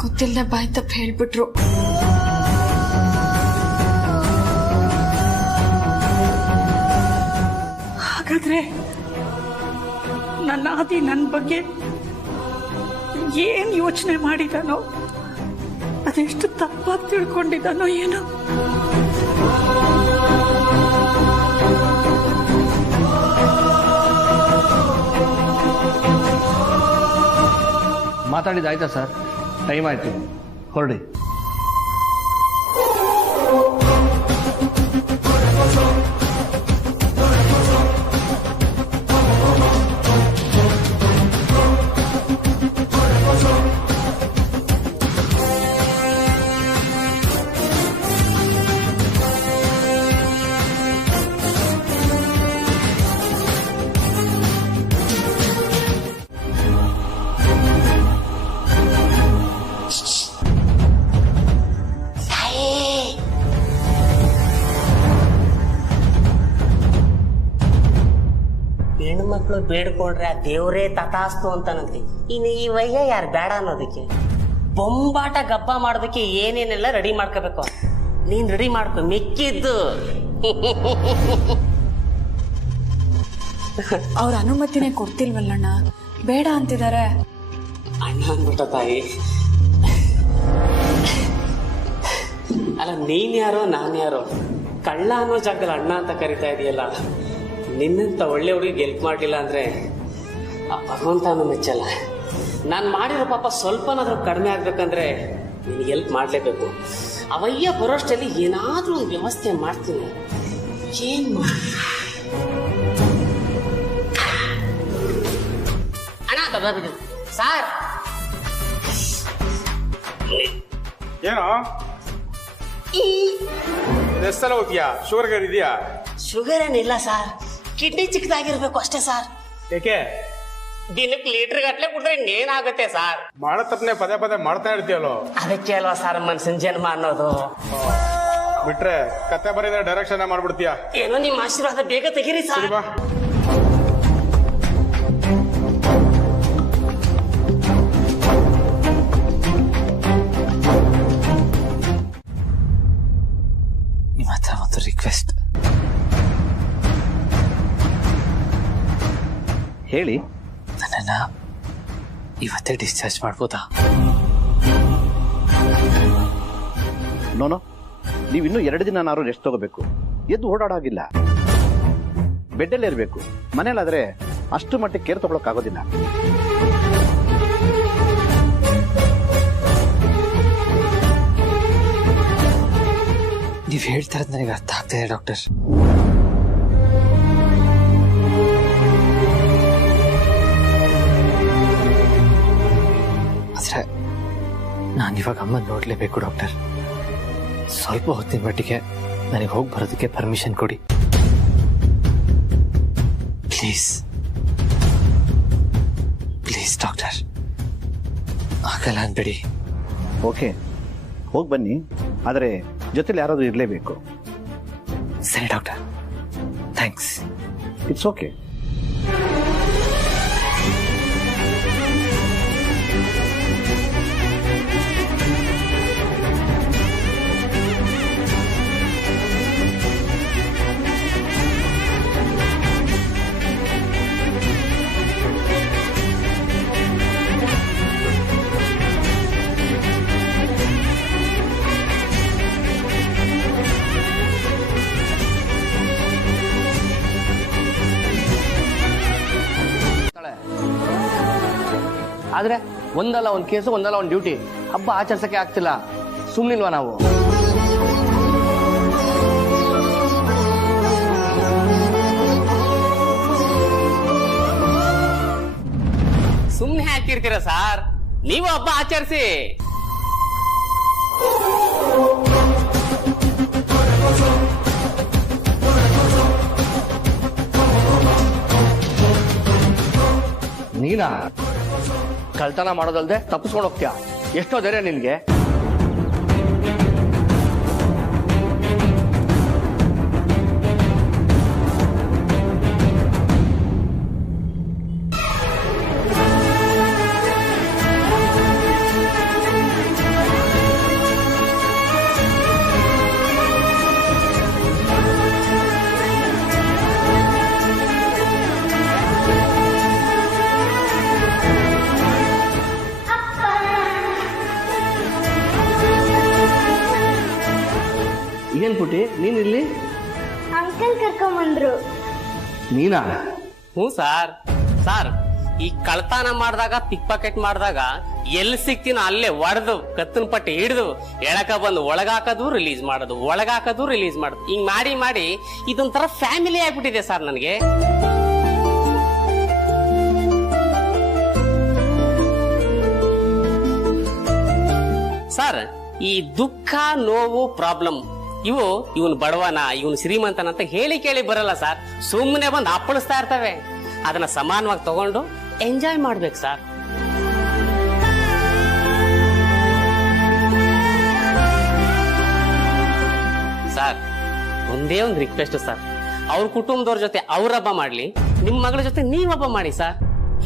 ಗೊತ್ತಿಲ್ಲದೆ ಬಾಯ್ ತಪ್ಪು ಹೇಳ್ಬಿಟ್ರು. ಹಾಗಾದ್ರೆ ನನ್ನ ಆದಿ ನನ್ನ ಬಗ್ಗೆ ಏನ್ ಯೋಚನೆ ಮಾಡಿದಾನೋ, ಅದೆಷ್ಟು ತಪ್ಪಾಗಿ ತಿಳ್ಕೊಂಡಿದ್ದಾನೋ ಏನೋ. ಮಾತಾಡಿದಾಯ್ತಾ ಸರ್? ಟೈಮ್ ಆಯ್ತು, ಹೊರಡಿ. ಹೆಣ್ಮಕ್ಳು ಬೇಡ್ಕೊಂಡ್ರೆ ಆ ದೇವ್ರೇ ತಥಾಸ್ತು ಅಂತಾನಂತೆ. ಇನ್ನು ಈ ವಯ್ಯ ಯಾರು ಬೇಡ ಅನ್ನೋದಕ್ಕೆ? ಬೊಂಬಾಟ ಗಬ್ಬ ಮಾಡೋದಕ್ಕೆ ಏನೇನೆಲ್ಲ ರೆಡಿ ಮಾಡ್ಕೋಬೇಕು, ನೀನ್ ರೆಡಿ ಮಾಡ್ಕೊ. ಮಿಕ್ಕಿದ್ದು ಅವ್ರ ಅನುಮತಿನೇ ಕೊಡ್ತಿಲ್ವಲ್ಲಣ್ಣ, ಬೇಡ ಅಂತಿದ್ದಾರೆ. ಅಣ್ಣ ಅಂದ್ಬಿಟ್ಟ ತಾಯಿ. ಅಲ್ಲ, ನೀನ್ ಯಾರೋ ನಾನು ಯಾರೋ? ಕಳ್ಳ ಅನ್ನೋ ಜಾಗದಲ್ಲಿ ಅಣ್ಣ ಅಂತ ಕರಿತಾ ಇದೆಯಲ್ಲ. ನಿನ್ನಂತ ಒಳ್ಳೆ ಹುಡುಗಿ ಹೆಲ್ಪ್ ಮಾಡಲಿಲ್ಲ ಅಂದ್ರೆ ಆ ಭಗವಂತನೂ ಮೆಚ್ಚಲ್ಲ. ನಾನು ಮಾಡಿರೋ ಪಾಪ ಸ್ವಲ್ಪನಾದ್ರೂ ಕಡಿಮೆ ಆಗ್ಬೇಕಂದ್ರೆ ನಿನಗೆ ಹೆಲ್ಪ್ ಮಾಡಲೇಬೇಕು. ಅವಯ್ಯ ಬರೋಷ್ಟಲ್ಲಿ ಏನಾದ್ರೂ ಒಂದು ವ್ಯವಸ್ಥೆ ಮಾಡ್ತೀನಿ. ಏನ್ ಅಣ್ಣ ಸಾರ್, ಏನೋ ಎಷ್ಟೆಲ್ಲ ಹೋಗ್ತೀಯಾ? ಶುಗರ್ ಇದೆಯಾ? ಶುಗರ್ ಏನಿಲ್ಲ ಸರ್, ಕಿಡ್ನಿ ಚಿಕ್ಕದಾಗಿರ್ಬೇಕು ಅಷ್ಟೇ ಸರ್. ಏಕೆ? ದಿನಕ್ಕೆ ಲೀಟರ್ ಗಟ್ಲೆ ಕುಡಿದ್ರೆ ಇನ್ನೇನಾಗುತ್ತೆ ಸರ್? ಮಾಡೋ ತಪ್ಪನೆ ಪದೇ ಪದೇ ಮಾಡ್ತಾ ಇರ್ತೀಯಲ್ಲೋ, ಅದಕ್ಕೆ ಅಲ್ವಾ ಸರ್ ಮನ್ಸಿನ ಜನ್ಮ ಅನ್ನೋದು. ಬಿಟ್ರೆ ಕತೆ ಬರೀದ್ರೆ ಡೈರೆಕ್ಷನ್ ಮಾಡ್ಬಿಡ್ತೀಯಾ? ಏನೋ ನಿಮ್ಮ ಆಶೀರ್ವಾದ ಬೇಗ ತೆಗೀರಿ ಸರ್. ಬಾ. ನಿಮ್ಮ ಹತ್ರ ಒಂದು ರಿಕ್ವೆಸ್ಟ್. ಹೇಳಿ. ನನ್ನನ್ನು ಇವತ್ತೇ ಡಿಸ್ಚಾರ್ಜ್ ಮಾಡ್ಬೋದಾ? ನೋನೋ, ನೀವಿನ್ನೂ 2 ದಿನನಾರು ರೆಸ್ಟ್ ತಗೋಬೇಕು. ಎದ್ದು ಓಡಾಡೋಗಿಲ್ಲ, ಬೆಡ್ಡಲ್ಲೇ ಇರಬೇಕು. ಮನೇಲಾದ್ರೆ ಅಷ್ಟು ಮಟ್ಟಿಗೆ ಕೇರ್ ತಗೊಳಕ್ಕಾಗೋದಿಲ್ಲ. ನೀವು ಹೇಳ್ತಾ ಇರೋದು ನನಗೆ ಅರ್ಥ ಆಗ್ತಿದೆ ಡಾಕ್ಟರ್. ಆದ್ರೆ ನಾನಿವಾಗ ಅಮ್ಮನ ನೋಡ್ಲೇಬೇಕು ಡಾಕ್ಟರ್. ಸ್ವಲ್ಪ ಹೊತ್ತಿನ ಮಟ್ಟಿಗೆ ನನಗೆ ಹೋಗಿ ಬರೋದಕ್ಕೆ ಪರ್ಮಿಷನ್ ಕೊಡಿ ಪ್ಲೀಸ್. ಪ್ಲೀಸ್ ಡಾಕ್ಟರ್, ಆಗಲ್ಲ ಅನ್ಬೇಡಿ. ಓಕೆ, ಹೋಗಿ ಬನ್ನಿ. ಆದರೆ ಜೊತೆಲಿ ಯಾರಾದರೂ ಇರಲೇಬೇಕು. ಸರಿ ಡಾಕ್ಟರ್, ಥ್ಯಾಂಕ್ಸ್. It's okay. ಆದ್ರೆ ಒಂದಲ್ಲ ಒಂದು ಕೇಸು, ಒಂದಲ್ಲ ಒಂದು ಡ್ಯೂಟಿ. ಹಬ್ಬ ಆಚರಿಸಕ್ಕೆ ಆಗ್ತಿಲ್ಲ, ಸುಮ್ಮನಿಲ್ವಾ ನಾವು? ಸುಮ್ನೆ ಹಾಕಿರ್ತೀರ ಸಾರ್, ನೀವು ಹಬ್ಬ ಆಚರಿಸಿ. ನೀನಾ ಕಳ್ತನ ಮಾಡೋದಲ್ದೆ ತಪ್ಪಿಸ್ಕೊಂಡು ಹೋಗ್ತೀಯ? ಎಷ್ಟೋ ಧೈರ್ಯ ನಿನ್ಗೆ? ಏನ್ ಪುಟಿ ನೀನ್ ಇಲ್ಲಿ? ಅಂಕಲ್ ಕರ್ಕೊಂಬಂದ್ರು. ನೀನಾ? ಹ್ಞೂ ಸಾರ್. ಸಾರ್, ಈ ಕಳ್ತನ ಮಾಡಿದಾಗ, ಪಿಕ್ ಪಾಕೆಟ್ ಮಾಡಿದಾಗ ಎಲ್ಲಿ ಸಿಕ್ತೀನೋ ಅಲ್ಲೇ ಒಡೆದು ಕತ್ತನ ಪಟ್ಟಿ ಹಿಡಿದು ಎಳಕ ಬಂದು ಒಳಗಾಕೋದು ರಿಲೀಸ್ ಮಾಡೋದು, ಒಳಗಾಕೋದು ರಿಲೀಸ್ ಮಾಡೋದು, ಹಿಂಗ್ ಮಾಡಿ ಮಾಡಿ ಇದೊಂಥರ ಫ್ಯಾಮಿಲಿ ಆಗ್ಬಿಟ್ಟಿದೆ ಸರ್ ನನಗೆ. ಸರ್, ಈ ದುಃಖ, ನೋವು, ಪ್ರಾಬ್ಲಮ್ ಇವನು ಬಡವನ, ಇವನು ಶ್ರೀಮಂತನ ಅಂತ ಹೇಳಿ ಕೇಳಿ ಬರಲ್ಲ ಸರ್. ಸುಮ್ಮನೆ ಬಂದು ಅಪ್ಪಳಿಸ್ತಾ ಇರ್ತವೆ. ಅದನ್ನ ಸಮಾನವಾಗಿ ತಗೊಂಡು ಎಂಜಾಯ್ ಮಾಡ್ಬೇಕು ಸರ್. ಸರ್, ಒಂದೇ ಒಂದು ರಿಕ್ವೆಸ್ಟ್ ಸರ್, ಅವ್ರ ಕುಟುಂಬದವ್ರ ಜೊತೆ ಅವ್ರ ಹಬ್ಬ ಮಾಡ್ಲಿ, ನಿಮ್ ಮಗಳ ಜೊತೆ ನೀವ್ ಹಬ್ಬ ಮಾಡಿ ಸರ್.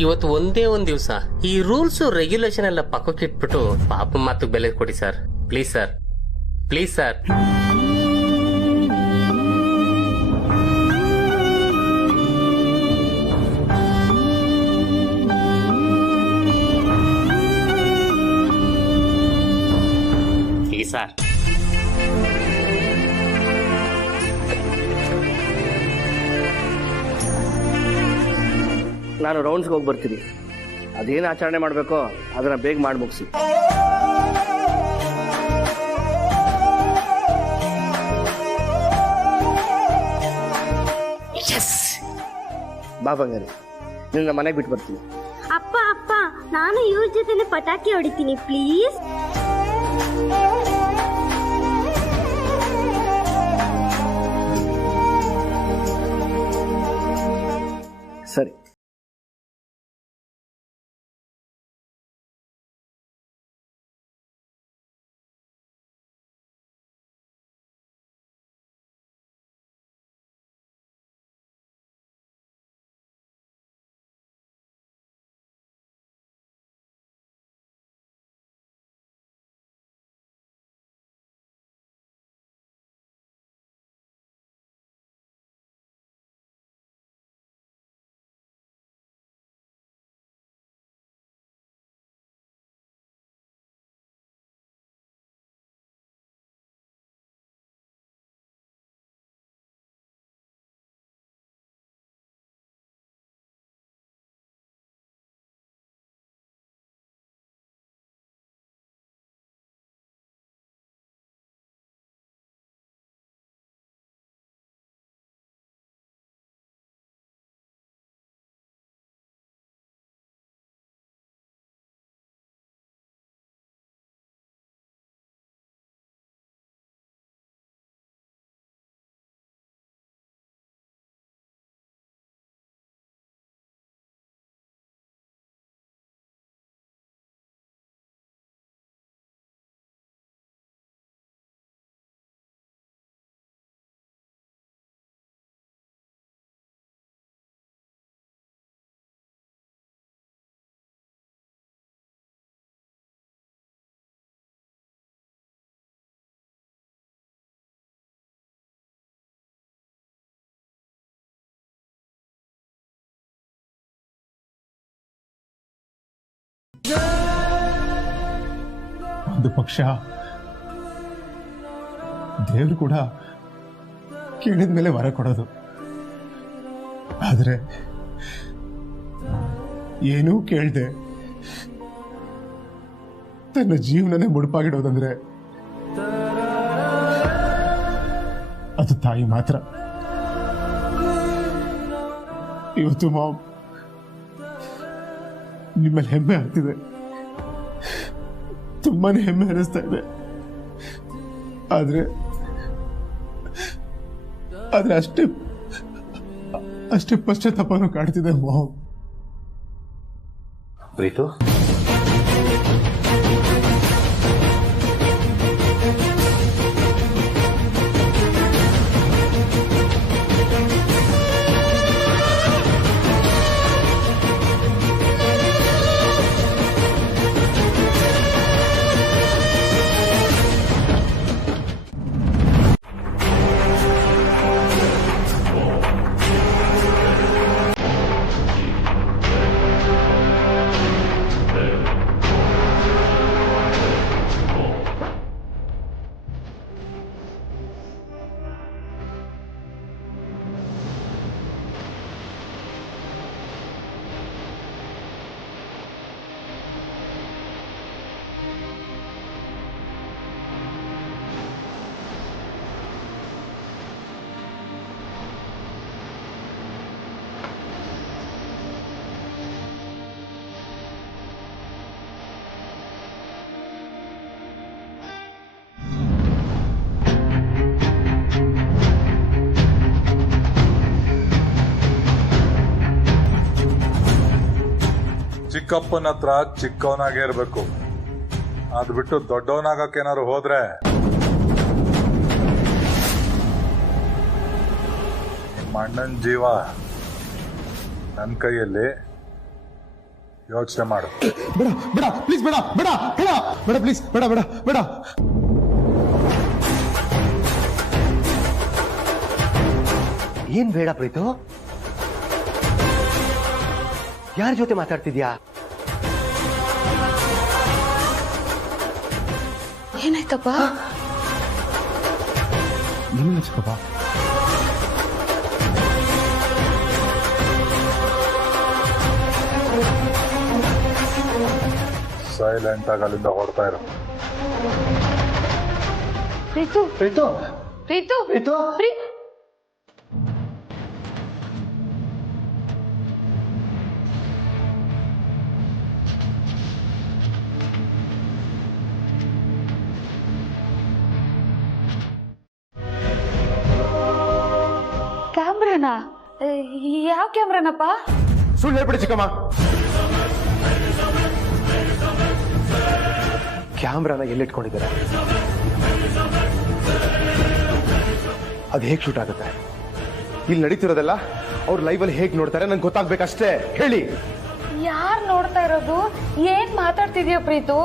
ಇವತ್ತು ಒಂದೇ ಒಂದ್ ದಿವಸ ಈ ರೂಲ್ಸ್ ರೆಗ್ಯುಲೇಷನ್ ಎಲ್ಲ ಪಕ್ಕಕ್ಕಿಟ್ಬಿಟ್ಟು ಪಾಪ ಮಾತು ಬೆಲೆ ಕೊಡಿ sir. Please sir, please sir. Please sir. ನಾನು ರೌಂಡ್ಸ್ಗೆ ಹೋಗಿ ಬರ್ತೀನಿ. ಅದೇನು ಆಚರಣೆ ಮಾಡಬೇಕೋ ಅದನ್ನ ಬೇಗ ಮಾಡಿ ಮುಗಿಸಿ. ಬಾ ಬಂಗಾರಿ, ನಿನ್ನ ಮನೆಗೆ ಬಿಟ್ಟು ಬರ್ತೀನಿ. ಅಪ್ಪ ಅಪ್ಪ, ನಾನು ಇವ್ರ ಜೊತೆನೆ ಪಟಾಕಿ ಹೊಡಿತೀನಿ ಪ್ಲೀಸ್. ಸರಿ. ಒಂದು ಪಕ್ಷ ದೇವ್ರು ಕೂಡ ಕೇಳಿದ ಮೇಲೆ ವರ ಕೊಡೋದು, ಆದ್ರೆ ಏನೂ ಕೇಳ್ದೆ ತನ್ನ ಜೀವನನೇ ಮುಡುಪಾಗಿಡೋದಂದ್ರೆ ಅದು ತಾಯಿ ಮಾತ್ರ. ಇವತ್ತು ಮಾಮ್ ನಿಮ್ಮಲ್ಲಿ ಹೆಮ್ಮೆ ಆಗ್ತಿದೆ, ತುಂಬಾನೇ ಹೆಮ್ಮೆ ಅನಿಸ್ತಾ ಇದೆ. ಆದ್ರೆ ಅಷ್ಟೇ ಪಶ್ಚಾತ್ತಾಪನೂ ಕಾಡ್ತಿದೆ ಮಾಮ್. ಪ್ರೀತು, ಚಿಕ್ಕಪ್ಪನ ಹತ್ರ ಚಿಕ್ಕವನಾಗೇ ಇರ್ಬೇಕು. ಅದ್ ಬಿಟ್ಟು ದೊಡ್ಡವನಾಗಕ್ಕೇನಾದ್ರು ಹೋದ್ರೆ ನಿಮ್ಮ ಅಣ್ಣನ ಜೀವ ನನ್ನ ಕೈಯಲ್ಲಿ. ಯೋಚನೆ ಮಾಡು. ಬೇಡ ಬೇಡ ಪ್ಲೀಸ್, ಬೇಡ ಬೇಡ ಬೇಡ ಬೇಡ ಪ್ಲೀಸ್, ಬೇಡ ಬೇಡ ಬೇಡ. ಏನ್ ಬೇಡ ಪ್ರೀತು? ಯಾರ ಜೊತೆ ಮಾತಾಡ್ತಿದ್ಯಾ? ಏನಾಯ್ತಪ್ಪ? ನಿನ್ನ ಚಿಕ್ಕಪ್ಪ ಸೈಲೆಂಟ್ ಆಗಿ ಅಲ್ಲಿಂದ ಹೊರಡ್ತಾ ಇರೋ. ಪ್ರೀತು ಪ್ರೀತು ಪ್ರೀತು ಪ್ರೀತು ಕ್ಯಾಮ್ರಾನಾ? ಯಾವ ಕ್ಯಾಮ್ರಾನಪ್ಪ? ಸುಳ್ಳು ಹೇಳ್ಬಿಡಿ ಚಿಕ್ಕಮ್ಮ. ಕ್ಯಾಮ್ರಾನ ಎಲ್ಲಿಟ್ಕೊಂಡಿದ್ದಾರೆ? ಅದು ಹೇಗೆ ಶೂಟ್ ಆಗುತ್ತೆ? ಇಲ್ಲಿ ನಡೀತಿರೋದೆಲ್ಲ ಅವ್ರ ಲೈವಲ್ಲಿ ಹೇಗೆ ನೋಡ್ತಾರೆ ನಂಗೆ ಗೊತ್ತಾಗ್ಬೇಕಷ್ಟೇ. ಹೇಳಿ, ಯಾರು ನೋಡ್ತಾ ಇರೋದು? ಏನ್ ಮಾತಾಡ್ತಿದ್ಯೋ ಪ್ರೀತು?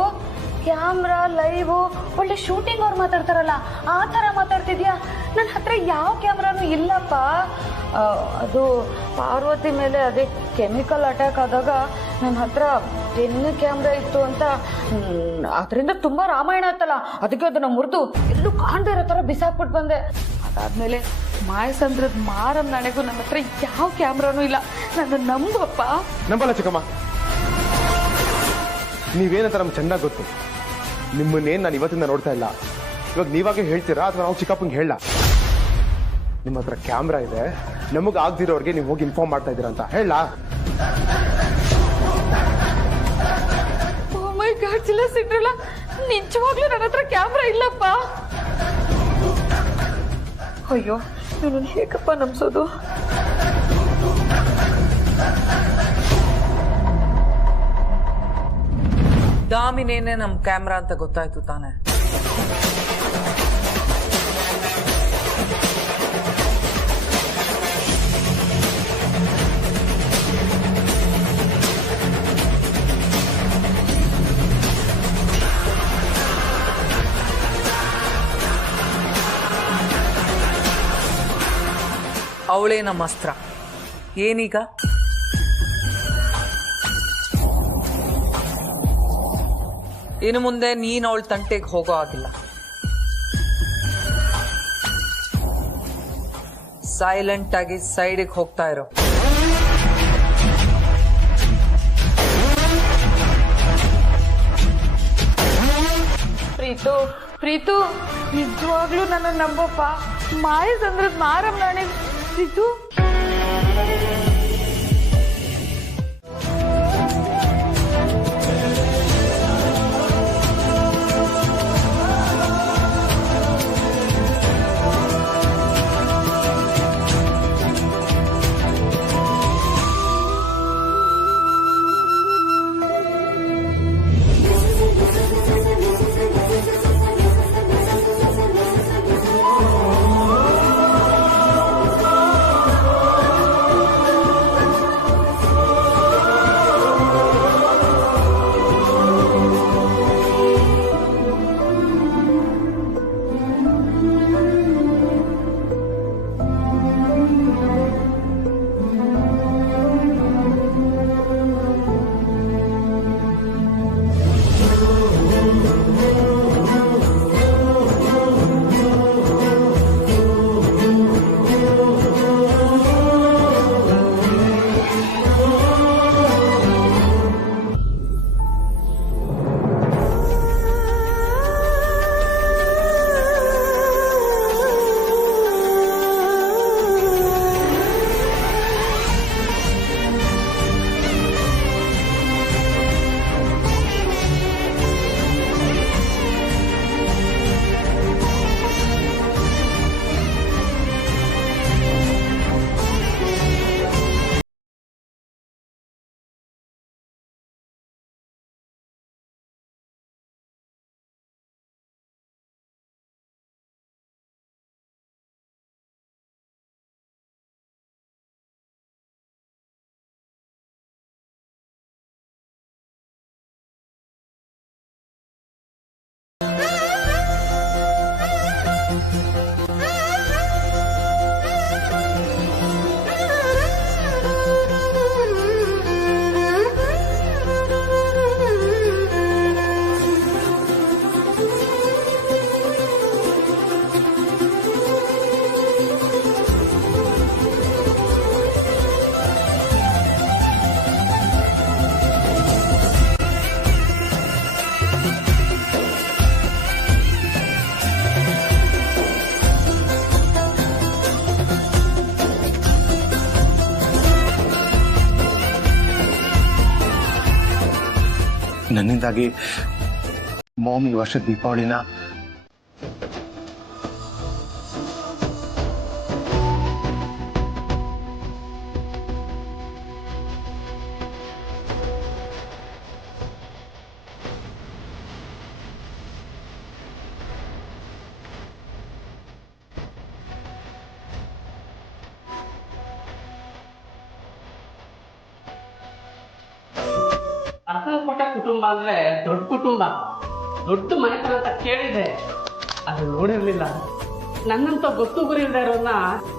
ಕ್ಯಾಮ್ರಾ, ಲೈವ್, ಒಳ್ಳೆ ಶೂಟಿಂಗ್ ಅವ್ರು ಮಾತಾಡ್ತಾರಲ್ಲ ಆ ಥರ ಮಾತಾಡ್ತಿದ್ಯಾ? ನನ್ನ ಹತ್ರ ಯಾವ ಕ್ಯಾಮ್ರಾನು ಇಲ್ಲಪ್ಪ. ಅದು ಪಾರ್ವತಿ ಮೇಲೆ ಅದೇ ಕೆಮಿಕಲ್ ಅಟ್ಯಾಕ್ ಆದಾಗ ನನ್ನ ಹತ್ರ ಪೆನ್ ಕ್ಯಾಮ್ರಾ ಇತ್ತು ಅಂತ ಅದರಿಂದ ತುಂಬ ರಾಮಾಯಣ ಆಯ್ತಲ್ಲ, ಅದಕ್ಕೆ ಅದನ್ನ ಮುರಿದು ಎಲ್ಲೂ ಕಾಣದೇ ಇರೋ ಥರ ಬಿಸಾಕ್ಬಿಟ್ಟು ಬಂದೆ. ಅದಾದ್ಮೇಲೆ ಮಾಯಸಂದ್ರದ ಮಾರಮ್ ನನಗೂ ನನ್ನ ಹತ್ರ ಯಾವ ಕ್ಯಾಮ್ರಾನು ಇಲ್ಲ. ನನ್ನ ನಂಬಪ್ಪ. ನಂಬಲ್ಲ ಚಿಕ್ಕಮ್ಮ. ನೀವೇನಂತ ನಮ್ಗೆ ಚೆನ್ನಾಗಿ ಗೊತ್ತು. ನಿಮ್ಮನ್ನೇನು ನಾನು ಇವತ್ತಿಂದ ನೋಡ್ತಾ ಇಲ್ಲ. ಇವಾಗ ನೀವಾಗೆ ಹೇಳ್ತೀರಾ ಅಥವಾ ನಾವು ಚಿಕ್ಕಪ್ಪಂಗೆ ಹೇಳ? ನಿಮ್ಮ ಹತ್ರ ಕ್ಯಾಮ್ರಾ ಇದೆ, ನಮಗೆ ಆಗ್ದಿರೋರಿಗೆ ನೀವು ಹೋಗಿ ಇನ್ಫಾರ್ಮ್ ಮಾಡ್ತಾ ಇದ್ದೀರಾ ಅಂತ ಹೇಳ? ಓ ಮೈ ಗಾಡ್ ಸಿಂಡ್ರೆಲಾ, ನಿಜವಾಗ್ಲೂ ನನ್ನ ಹತ್ರ ಕ್ಯಾಮ್ರಾ ಇಲ್ಲಪ್ಪ. ಅಯ್ಯೋ, ನಾನು ಹೇಗಪ್ಪ ನಂಬಿಸೋದು? ದಾಮಿನೇನೆ ನಮ್ ಕ್ಯಾಮ್ರಾ ಅಂತ ಗೊತ್ತಾಯ್ತು ತಾನೆ? ಅವಳೇ ನಮ್ಮ ಅಸ್ತ್ರ. ಏನೀಗ? ಇನ್ನು ಮುಂದೆ ನೀನ್ ಅವಳ ತಂಟೆಗೆ ಹೋಗೋ ಆಗಿಲ್ಲ. ಸೈಲೆಂಟ್ ಆಗಿ ಸೈಡಿಗೆ ಹೋಗ್ತಾ ಇರೋ. ಪ್ರೀತು ನಿಜವಾಗ್ಲೂ ನನ್ನ ನಂಬಪ್ಪ. ಮಾಯ ಸಂದ್ರದ ಮಾರಮ್ಮ ನಾಣೆ. ಪ್ರೀತು ನನ್ನಿಂದಾಗಿ ಮಾಮ್ ಈ ವರ್ಷದ ದೀಪಾವಳಿನ ಅಕ್ಕಪಕ್ಕ ಕುಟುಂಬ ಅಂದ್ರೆ ದೊಡ್ಡ ಕುಟುಂಬ, ದೊಡ್ಡ ಮನೆತನ ಅಂತ ಕೇಳಿದೆ, ಅದು ನೋಡಿರ್ಲಿಲ್ಲ. ನನ್ನಂತ ಗೊತ್ತು ಗುರಿ ಇಲ್ಲದೆ ಇರೋನ್ನ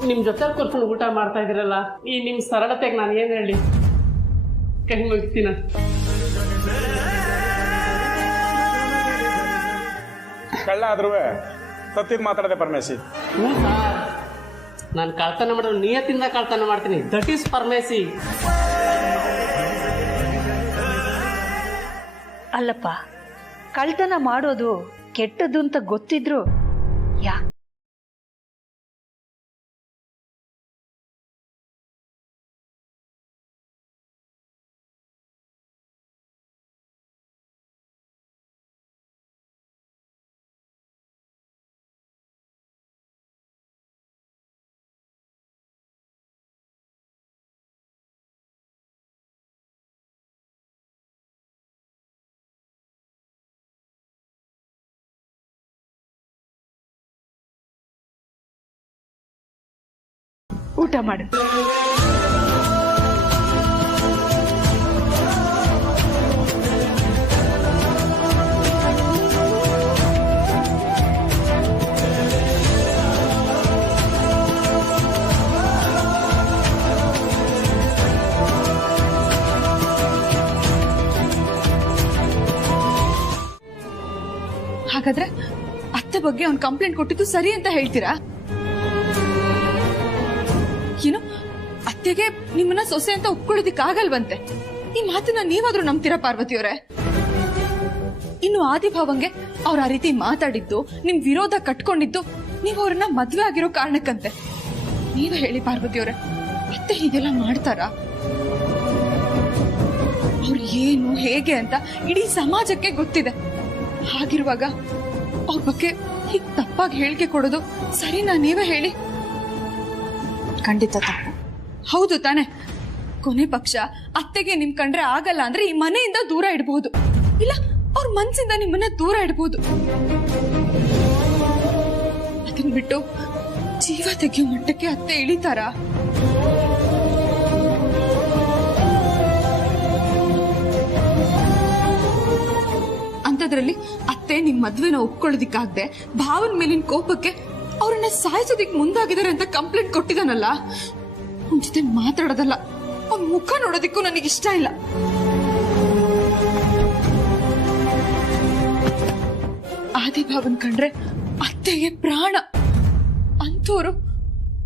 ನಿಮ್ ಜೊತೆ ಕೂರ್ಕೊಂಡು ಊಟ ಮಾಡ್ತಾ ಇದ್ದೀರಲ್ಲ, ಈ ನಿಮ್ ಸರಳತೆಗೆ ನಾನು ಏನ್ ಹೇಳಿ, ಕೈ ಮುಗಿಸ್ತೀನ. ಕಳ್ಳ ಆದ್ರೂ ಸತ್ತಿದ್ ಮಾತಾಡದೆ ಪರಮೇಶಿ. ನಾನು ಕಳ್ತನ ಮಾಡೋದು ನಿಯತ್ತಿಂದ ಕಳ್ತನ ಮಾಡ್ತೀನಿ. That is Parameshi. ಅಲ್ಲಪ್ಪ, ಕಳ್ತನ ಮಾಡೋದು ಕೆಟ್ಟದ್ದು ಅಂತ ಗೊತ್ತಿದ್ರು ಯಾಕೆ ಊಟ ಮಾಡು. ಅತ್ತೆ ಬಗ್ಗೆ ಅವ್ನ್ ಕಂಪ್ಲೇಂಟ್ ಕೊಟ್ಟಿದ್ದು ಸರಿ ಅಂತ ಹೇಳ್ತೀರಾ? ಏನು ಅತ್ತೆಗೆ ನಿಮ್ಮನ್ನ ಸೊಸೆ ಅಂತ ಒಪ್ಕೊಳ್ಳೋದಿಕ್ಕಾಗಲ್ವಂತೆ? ಈ ಮಾತನ್ನ ನೀವಾದ್ರೂ ನಂಬ್ತೀರಾ ಪಾರ್ವತಿಯವರೇ? ಇನ್ನು ಆದಿಭಾವಂಗೆ ಅವ್ರ ಆ ರೀತಿ ಮಾತಾಡಿದ್ದು, ನಿಮ್ ವಿರೋಧ ಕಟ್ಕೊಂಡಿದ್ದು ನೀವು ಅವ್ರನ್ನ ಮದ್ವೆ ಆಗಿರೋ ಕಾರಣಕ್ಕಂತೆ. ನೀವೇ ಹೇಳಿ ಪಾರ್ವತಿಯವರೇ, ಅತ್ತೆ ಹೀಗೆಲ್ಲ ಮಾಡ್ತಾರಾ? ಅವ್ರು ಏನು ಹೇಗೆ ಅಂತ ಇಡೀ ಸಮಾಜಕ್ಕೆ ಗೊತ್ತಿದೆ. ಹಾಗಿರುವಾಗ ಅವ್ರ ಬಗ್ಗೆ ಹೀಗ್ ತಪ್ಪಾಗಿ ಹೇಳಿಕೆ ಕೊಡೋದು ಸರಿನಾ? ನೀವೇ ಹೇಳಿ. ಖಂಡಿತ ತಪ್ಪು. ಹೌದು ತಾನೆ? ಕೊನೆ ಪಕ್ಷ ಅತ್ತೆಗೆ ನಿಮ್ ಕಂಡ್ರೆ ಆಗಲ್ಲ ಅಂದ್ರೆ ಈ ಮನೆಯಿಂದ ದೂರ ಇಡಬಹುದು, ಇಲ್ಲ ಅವ್ರ ಮನ್ಸಿಂದ ನಿಮ್ಮನ್ನ ದೂರ ಇಡಬಹುದು. ಅದನ್ನ ಬಿಟ್ಟು ಜೀವ ತೆಗೆಯೋ ಮಟ್ಟಕ್ಕೆ ಅತ್ತೆ ಇಳಿತಾರಾ? ಅಂತದ್ರಲ್ಲಿ ಅತ್ತೆ ನಿಮ್ ಮದ್ವೆನ ಒಪ್ಕೊಳ್ಳೋದಿಕ್ಕಾಗದೆ ಭಾವನ ಮೇಲಿನ ಕೋಪಕ್ಕೆ ಅವ್ರನ್ನ ಸಾಯಿಸೋದಿಕ್ ಮುಂದಾಗಿದ್ದಾರೆ ಅಂತ ಕಂಪ್ಲೇಂಟ್ ಕೊಟ್ಟಿದಾನಲ್ಲ, ಅವನ ಜೊತೆ ಮಾತಾಡೋದಲ್ಲ, ಅವ್ನ ಮುಖ ನೋಡೋದಿಕ್ಕೂ ನನಗಿಷ್ಟ ಇಲ್ಲ. ಆದಿಭಾವನ್ ಕಂಡ್ರೆ ಅತ್ತೆಗೆ ಪ್ರಾಣ ಅಂತೋರು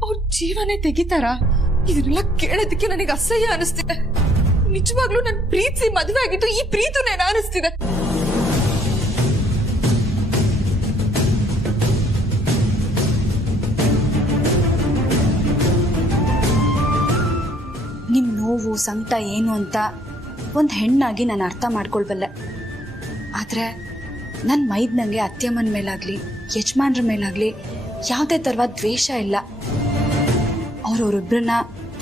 ಅವ್ರ ಜೀವನೇ ತೆಗಿತಾರ? ಇದನ್ನೆಲ್ಲ ಕೇಳೋದಕ್ಕೆ ನನಗೆ ಅಸಹ್ಯ ಅನಿಸ್ತಿದೆ. ನಿಜವಾಗ್ಲೂ ನನ್ ಪ್ರೀತಿ ಮದುವೆ ಆಗಿದ್ದು ಈ ಪ್ರೀತಿನೇನ ಅನಿಸ್ತಿದೆ. ನಿಮ್ ನೋವು ಸಂಕಟ ಏನು ಅಂತ ಒಂದ್ ಹೆಣ್ಣಾಗಿ ನಾನು ಅರ್ಥ ಮಾಡ್ಕೊಳ್ಬಲ್ಲೆ. ಆದ್ರೆ ನನ್ ಮೈದ್ನಂಗೆ ಅತ್ತೆಮ್ಮನ ಮೇಲಾಗ್ಲಿ ಯಜಮಾನ್ರ ಮೇಲಾಗ್ಲಿ ಯಾವುದೇ ತರವಾದ ದ್ವೇಷ ಇಲ್ಲ. ಅವ್ರವ್ರಿಬ್ರನ್ನ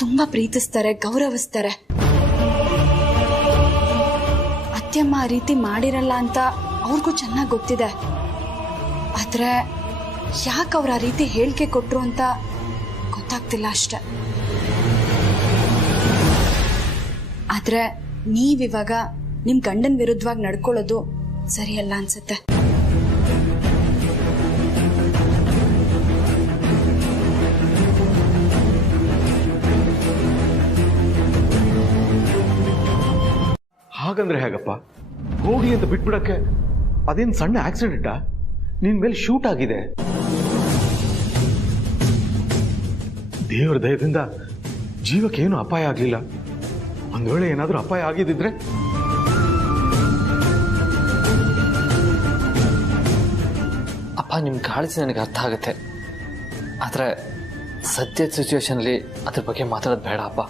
ತುಂಬಾ ಪ್ರೀತಿಸ್ತಾರೆ, ಗೌರವಿಸ್ತಾರೆ. ಅತ್ತೆಮ್ಮ ಆ ರೀತಿ ಮಾಡಿರಲ್ಲ ಅಂತ ಅವ್ರಿಗೂ ಚೆನ್ನಾಗಿ ಗೊತ್ತಿದೆ. ಆದ್ರೆ ಯಾಕೆ ಅವ್ರ ಆ ರೀತಿ ಹೇಳಿಕೆ ಕೊಟ್ರು ಅಂತ ಗೊತ್ತಾಗ್ತಿಲ್ಲ ಅಷ್ಟೆ. ಆದ್ರೆ ನೀವಿವಾಗ ನಿಮ್ ಗಂಡನ್ ವಿರುದ್ಧವಾಗಿ ನಡ್ಕೊಳ್ಳೋದು ಸರಿಯಲ್ಲ ಅನ್ಸುತ್ತೆ. ಹಾಗಂದ್ರೆ ಹೇಗಪ್ಪ? ಹೋಗಿ ಅಂತ ಬಿಟ್ಬಿಡಕ್ಕೆ ಅದೇನು ಸಣ್ಣ ಆಕ್ಸಿಡೆಂಟಾ? ನಿನ್ ಮೇಲೆ ಶೂಟ್ ಆಗಿದೆ. ದೇವರ ದಯದಿಂದ ಜೀವಕ್ಕೇನು ಅಪಾಯ ಆಗಲಿಲ್ಲ. ಒಂದ್ ವೇಳೆ ಏನಾದ್ರೂ ಅಪಾಯ ಆಗಿದ್ದಿದ್ರೆ ಅಪ್ಪ, ನಿಮ್ಮ ಕಾಳಜಿ ನನಗೆ ಅರ್ಥ ಆಗುತ್ತೆ. ಆದರೆ ಸದ್ಯದ ಸಿಚುವೇಶನಲ್ಲಿ ಅದ್ರ ಬಗ್ಗೆ ಮಾತಾಡೋದು ಬೇಡ ಅಪ್ಪ.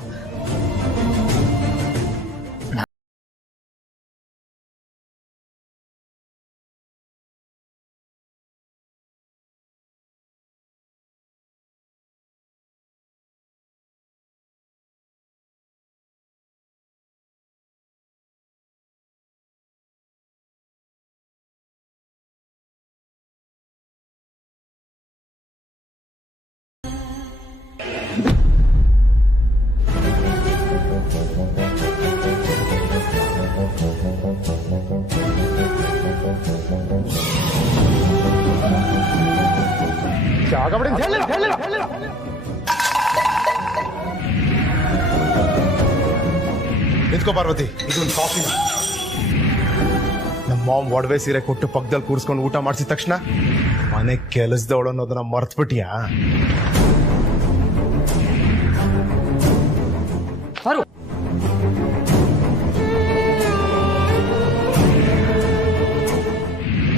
ನಿಂತ್ಕೋ ಪಾರ್ವತಿ, ಇದೊಂದು ಕಾಫಿ. ನಮ್ಮ ಮಾಮ್ ಒಡವೆ ಸೀರೆ ಕೊಟ್ಟು ಪಕ್ಕದಲ್ಲಿ ಕೂರಿಸ್ಕೊಂಡು ಊಟ ಮಾಡಿಸಿದ ತಕ್ಷಣ ಮನೆ ಕೆಲಸದವಳು ಅನ್ನೋದನ್ನ ಮರ್ತ್ಬಿಟ್ಟಿಯಾ?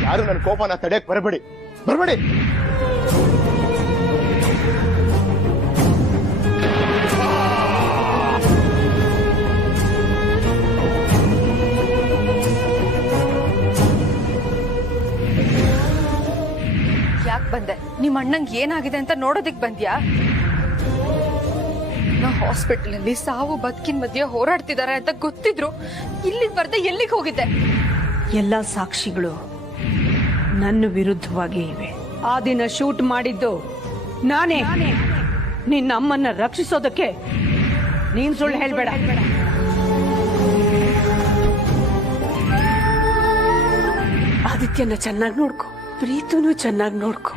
ಯಾರು ನನ್ನ ಕೋಪನ ತಡೆಯಕ್ ಬರಬೇಡಿ. ಯಾಕೆ ಬಂದೆ? ನಿಮ್ಮ ಅಣ್ಣಂಗೆ ಏನಾಗಿದೆ ಅಂತ ನೋಡೋದಿಕ್ ಬಂದ್ಯಾ? ನಾ ಹಾಸ್ಪಿಟಲ್ ಅಲ್ಲಿ ಸಾವು ಬದುಕಿನ ಮಧ್ಯೆ ಹೋರಾಡ್ತಿದ್ದಾರೆ ಅಂತ ಗೊತ್ತಿದ್ರು ಇಲ್ಲಿಗೆ ಬರ್ದೆ ಎಲ್ಲಿಗೆ ಹೋಗಿದ್ದೆ? ಎಲ್ಲ ಸಾಕ್ಷಿಗಳು ನನ್ನ ವಿರುದ್ಧವಾಗಿ ಇವೆ. ಆ ದಿನ ಶೂಟ್ ಮಾಡಿದ್ದು ನಾನೇ. ನಿನ್ನ ಅಮ್ಮನ್ನ ರಕ್ಷಿಸೋದಕ್ಕೆ ನೀನ್ ಸುಳ್ಳು ಹೇಳ್ಬೇಡ. ಆದಿತ್ಯನ ಚೆನ್ನಾಗಿ ನೋಡ್ಕೊ, ಪ್ರೀತುನು ಚೆನ್ನಾಗಿ ನೋಡ್ಕೊ.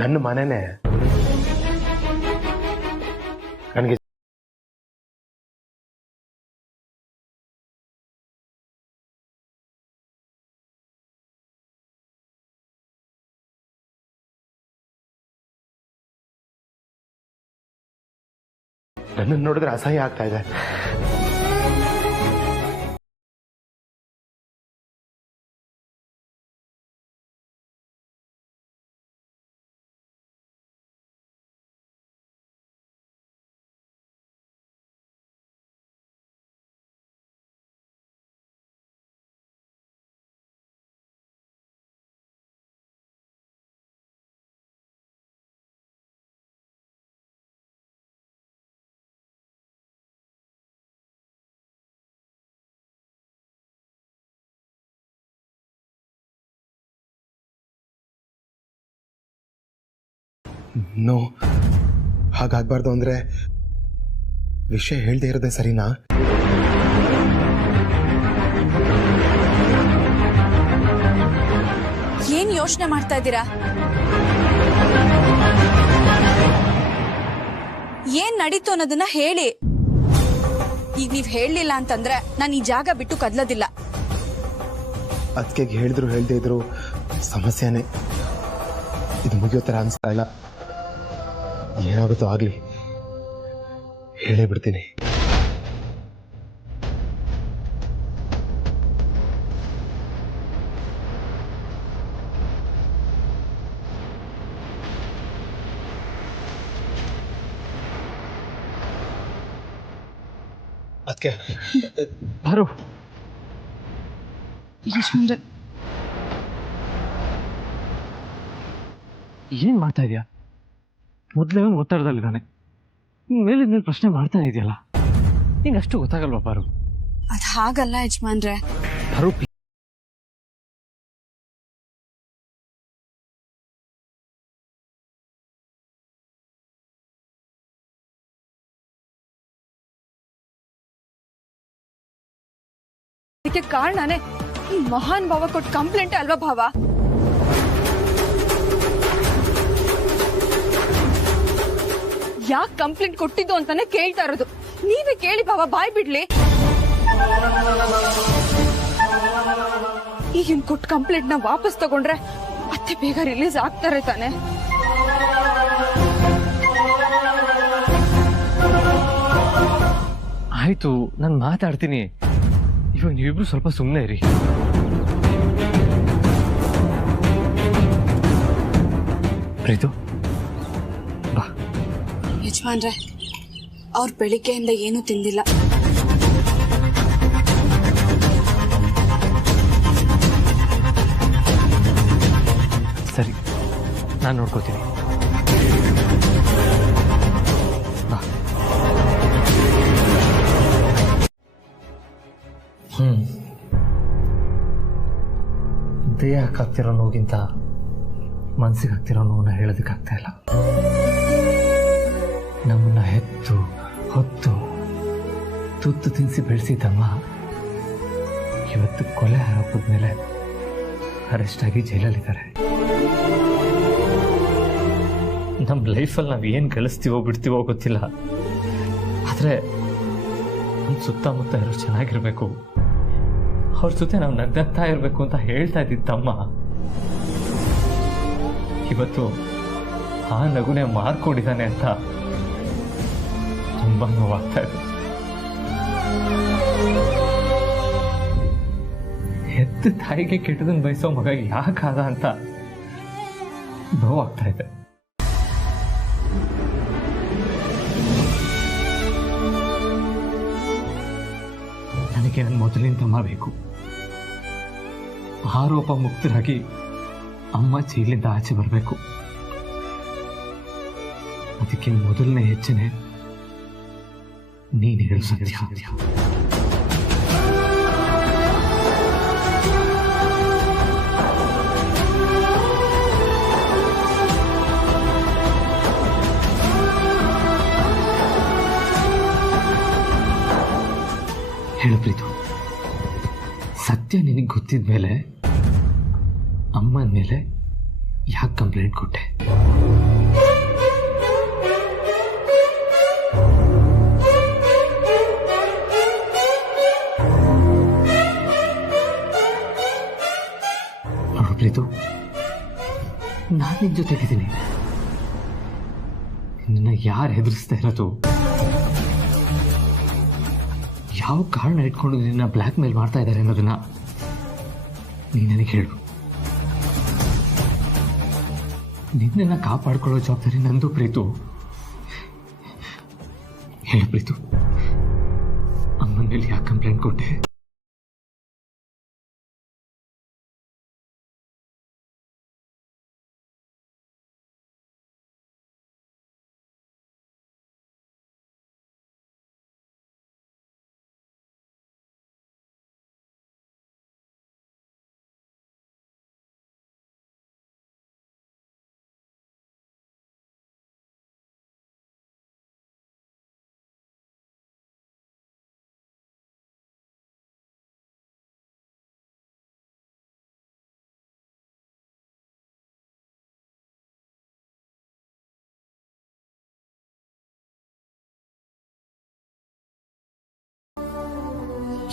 ನನ್ನ ಮನೆನೇ. ನನಗೆ ನನ್ನನ್ನು ನೋಡಿದ್ರೆ ಅಸಹ್ಯ ಆಗ್ತಾ ಇದೆ. ನೋ, ಹಾಗಾಗ್ಬಾರ್ದು. ಅಂದ್ರೆ ವಿಷಯ ಹೇಳ್ದೆ ಇರೋದೇ ಸರಿನಾ? ಏನ್ ಯೋಚನೆ ಮಾಡ್ತಾ ಇದ್ದೀರಾ? ಏನ್ ನಡೀತು ಅನ್ನೋದನ್ನ ಹೇಳಿ. ಈಗ ನೀವ್ ಹೇಳಲಿಲ್ಲ ಅಂತಂದ್ರೆ ನಾನು ಈ ಜಾಗ ಬಿಟ್ಟು ಕದ್ಲೋದಿಲ್ಲ. ಅದಕ್ಕೆ ಹೇಳಿದ್ರು ಹೇಳ್ದೇ ಇದ್ರು ಸಮಸ್ಯೆನೇ. ಇದು ಮುಗಿಯೋ ಥರ ಅನ್ಸ್ತಾ ಇಲ್ಲ. ಏನಾಗುತ್ತೋ ಆಗ್ಲಿ, ಹೇಳೇ ಬಿಡ್ತೀನಿ. ಅದಕ್ಕೆ ಬಾರು. ಏನ್ ಮಾಡ್ತಾ ಇದೀಯಾ? ಮೊದಲೇ ಒಂದು ಒತ್ತಡದಲ್ಲಿದ್ದಾನೆ. ಮೇಲಿಂದ ನೀನು ಪ್ರಶ್ನೆ ಮಾಡ್ತಾ ಇದೆಯಲ್ಲ, ನಿಂಗೆ ಅಷ್ಟು ಗೊತ್ತಾಗಲ್ವಾ ಬಾರು? ಅದ್ ಹಾಗಲ್ಲ ಯಜಮಾನ್ರೆ. ಬಾರು, ಇದಕ್ಕೆ ಕಾರಣನೇ ಈ ಮಹಾನ್ ಭಾವ ಕೊಟ್ಟು ಕಂಪ್ಲೇಂಟ್ ಅಲ್ವಾ ಭಾವ? ಯಾಕೆ ಕಂಪ್ಲೇಂಟ್ ಕೊಟ್ಟಿದ್ದು ಅಂತಾನೆ ಕೇಳ್ತಾ ಇರೋದು. ನೀವೇ ಕೇಳಿ ಭಾವ, ಬಾಯ್ ಬಿಡ್ಲಿ. ಈಗಿನ ಕೊಟ್ಟ ಕಂಪ್ಲೇಂಟ್ ನ ವಾಪಸ್ ತಗೊಂಡ್ರೆ ಮತ್ತೆ ಬೇಗ ರಿಲೀಸ್ ಆಗ್ತಾರೆ ತಾನೆ. ಆಯ್ತು, ನಾನು ಮಾತಾಡ್ತೀನಿ. ಇವಾಗ ನೀವಿಬ್ರು ಸ್ವಲ್ಪ ಸುಮ್ಮನೆ ಇರಿ. ಪ್ರೀತು, ಬಾ. ಯಜಮಾನ್ರೆ, ಅವ್ರು ಬೆಳಿಗ್ಗೆಯಿಂದ ಏನೂ ತಿಂದಿಲ್ಲ. ಸರಿ, ನಾನು ನೋಡ್ಕೋತೀನಿ. ಬಾ. ದೇಹಕ್ಕೆ ಆಗ್ತಿರೋ ನೋವಿಗಿಂತ ಮನಸ್ಸಿಗೆ ಆಗ್ತಿರೋ ನೋವನ್ನ ಹೇಳೋದಕ್ಕಾಗ್ತಾ ಇಲ್ಲ. ನಮ್ಮನ್ನ ಹೆತ್ತು ಹೊತ್ತು ತುತ್ತು ತಿನ್ನಿಸಿ ಬೆಳೆಸಿದ್ದಮ್ಮ ಇವತ್ತು ಕೊಲೆ ಆರೋಪದ ಮೇಲೆ ಅರೆಸ್ಟ್ ಆಗಿ ಜೈಲಲ್ಲಿದ್ದಾರೆ. ನಮ್ಮ ಲೈಫಲ್ಲಿ ನಾವು ಏನು ಗಳಿಸ್ತೀವೋ ಬಿಡ್ತೀವೋ ಗೊತ್ತಿಲ್ಲ, ಆದರೆ ನಮ್ಮ ಸುತ್ತಮುತ್ತ ಇರೋ ಚೆನ್ನಾಗಿರ್ಬೇಕು, ಅವ್ರ ಜೊತೆ ನಾವು ನಗ್ನಗ್ತಾ ಇರಬೇಕು ಅಂತ ಹೇಳ್ತಾ ಇದ್ದಿದ್ದಮ್ಮ ಇವತ್ತು ಆ ನಗುನೆ ಮಾರ್ಕೊಂಡಿದ್ದಾನೆ ಅಂತ ತುಂಬಾ ನೋವಾಗ್ತಾ ಇದೆ. ಹೆತ್ತ ತಾಯಿಗೆ ಕೆಟ್ಟದನ್ನು ಬಯಸೋ ಮಗ ಯಾಕಾದ ಅಂತ ನೋವಾಗ್ತಾ ಇದೆ. ನನಗೆ ನನ್ನ ಮೊದಲಿನ ತಮ್ಮ ಬೇಕು. ಆರೋಪ ಮುಕ್ತರಾಗಿ ಅಮ್ಮ ಜೈಲಿಂದ ಆಚೆ ಬರಬೇಕು. ಅದಕ್ಕೆ ಮೊದಲನೇ ಹೆಜ್ಜೆನೆ ನೀನು ಹೇಳು ಸತ್ಯ. ಹೇಳು ಪ್ರೀತು, ಸತ್ಯ ನಿನಗೆ ಗೊತ್ತಿದ ಮೇಲೆ ಅಮ್ಮನ ಮೇಲೆ ಯಾಕೆ ಕಂಪ್ಲೇಂಟ್ ಕೊಟ್ಟೆ? ನೋಡು ಪ್ರೀತು, ನಾನು ನಿನ್ ಜೊತೆಗಿದ್ದೀನಿ. ನಿನ್ನ ಯಾರು ಹೆದರಿಸ್ತಾ ಇರೋದು? ಯಾವ ಕಾರಣ ಇಟ್ಕೊಂಡು ನಿನ್ನ ಬ್ಲ್ಯಾಕ್ ಮೇಲ್ ಮಾಡ್ತಾ ಇದ್ದಾರೆ ಅನ್ನೋದನ್ನ ನೀನು ನನಗೆ ಹೇಳು. ನಿನ್ನನ್ನು ಕಾಪಾಡ್ಕೊಳ್ಳೋ ಜವಾಬ್ದಾರಿ ನಂದು ಪ್ರೀತು. ಹೇಳು ಪ್ರೀತು, ಅಮ್ಮನ ಮೇಲೆ ಯಾಕೆ ಕಂಪ್ಲೇಂಟ್ ಕೊಟ್ಟೆ?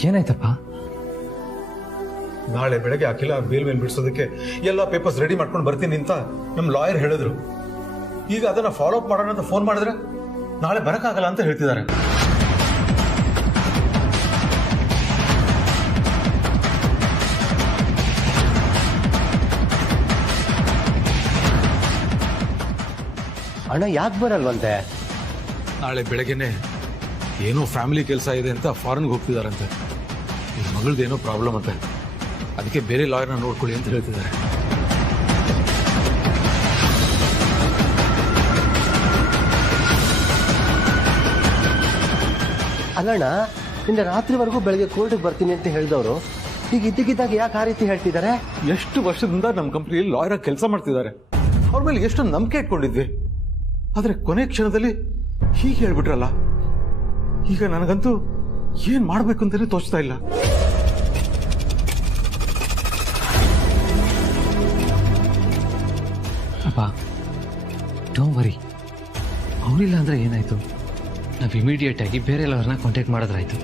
ಏನಾಯ್ತಪ್ಪ? ನಾಳೆ ಬೆಳಗ್ಗೆ ಅಖಿಲ ಬೇಲ್ ಮೇಲೆ ಬಿಡಿಸೋದಕ್ಕೆ ಎಲ್ಲ ಪೇಪರ್ಸ್ ರೆಡಿ ಮಾಡ್ಕೊಂಡು ಬರ್ತೀನಿ ಅಂತ ನಮ್ಮ ಲಾಯರ್ ಹೇಳಿದ್ರು. ಈಗ ಅದನ್ನ ಫಾಲೋ ಅಪ್ ಮಾಡೋಣ ಅಂತ ಫೋನ್ ಮಾಡಿದ್ರೆ ನಾಳೆ ಬರಕ್ಕಾಗಲ್ಲ ಅಂತ ಹೇಳ್ತಿದ್ದಾರೆ. ಅಣ್ಣ ಯಾಕೆ ಬರಲ್ವಂತೆ? ನಾಳೆ ಬೆಳಗ್ಗೆನೆ ಏನೋ ಫ್ಯಾಮಿಲಿ ಕೆಲಸ ಇದೆ ಅಂತ ಫಾರಿನ್ಗೆ ಹೋಗ್ತಿದಾರಂತೆ. ಈ ಮಗಳದೇನೋ ಪ್ರಾಬ್ಲಮ್ ಅಂತೆ, ಅದಕ್ಕೆ ಬೇರೆ ಲಾಯರ್ನ ನೋಡ್ಕೊಳ್ಳಿ ಅಂತ ಹೇಳ್ತಿದ್ದಾರೆ. ಅಲ್ಲಣ್ಣ, ನಿನ್ನೆ ರಾತ್ರಿವರೆಗೂ ಬೆಳಗ್ಗೆ ಕೋರ್ಟ್ಗೆ ಬರ್ತೀನಿ ಅಂತ ಹೇಳಿದವರು ಈಗ ಇದ್ದಕ್ಕಿದ್ದಾಗ ಯಾಕೆ ಆ ರೀತಿ ಹೇಳ್ತಿದ್ದಾರೆ? ಎಷ್ಟು ವರ್ಷದಿಂದ ನಮ್ಮ ಕಂಪ್ನಿಯಲ್ಲಿ ಲಾಯರ್ ಕೆಲಸ ಮಾಡ್ತಿದ್ದಾರೆ. ಅವ್ರ ಮೇಲೆ ಎಷ್ಟು ನಂಬಿಕೆ ಇಟ್ಕೊಂಡಿದ್ವಿ. ಆದ್ರೆ ಕೊನೆ ಕ್ಷಣದಲ್ಲಿ ಹೀಗೆ ಹೇಳ್ಬಿಟ್ರಲ್ಲ. ಈಗ ನನಗಂತೂ ಏನ್ ಮಾಡ್ಬೇಕು ಅಂತಾನೆ ತೋಚ್ತಾ ಇಲ್ಲ. ಅಪ್ಪ, ಡೋಂಟ್ ವರಿ. ಅವನಿಲ್ಲ ಅಂದ್ರೆ ಏನಾಯ್ತು? ನಾವು ಇಮಿಡಿಯೇಟ್ ಆಗಿ ಬೇರೆ ಎಲ್ಲರನ್ನ ಕಾಂಟ್ಯಾಕ್ಟ್ ಮಾಡಿದ್ರಾಯ್ತು.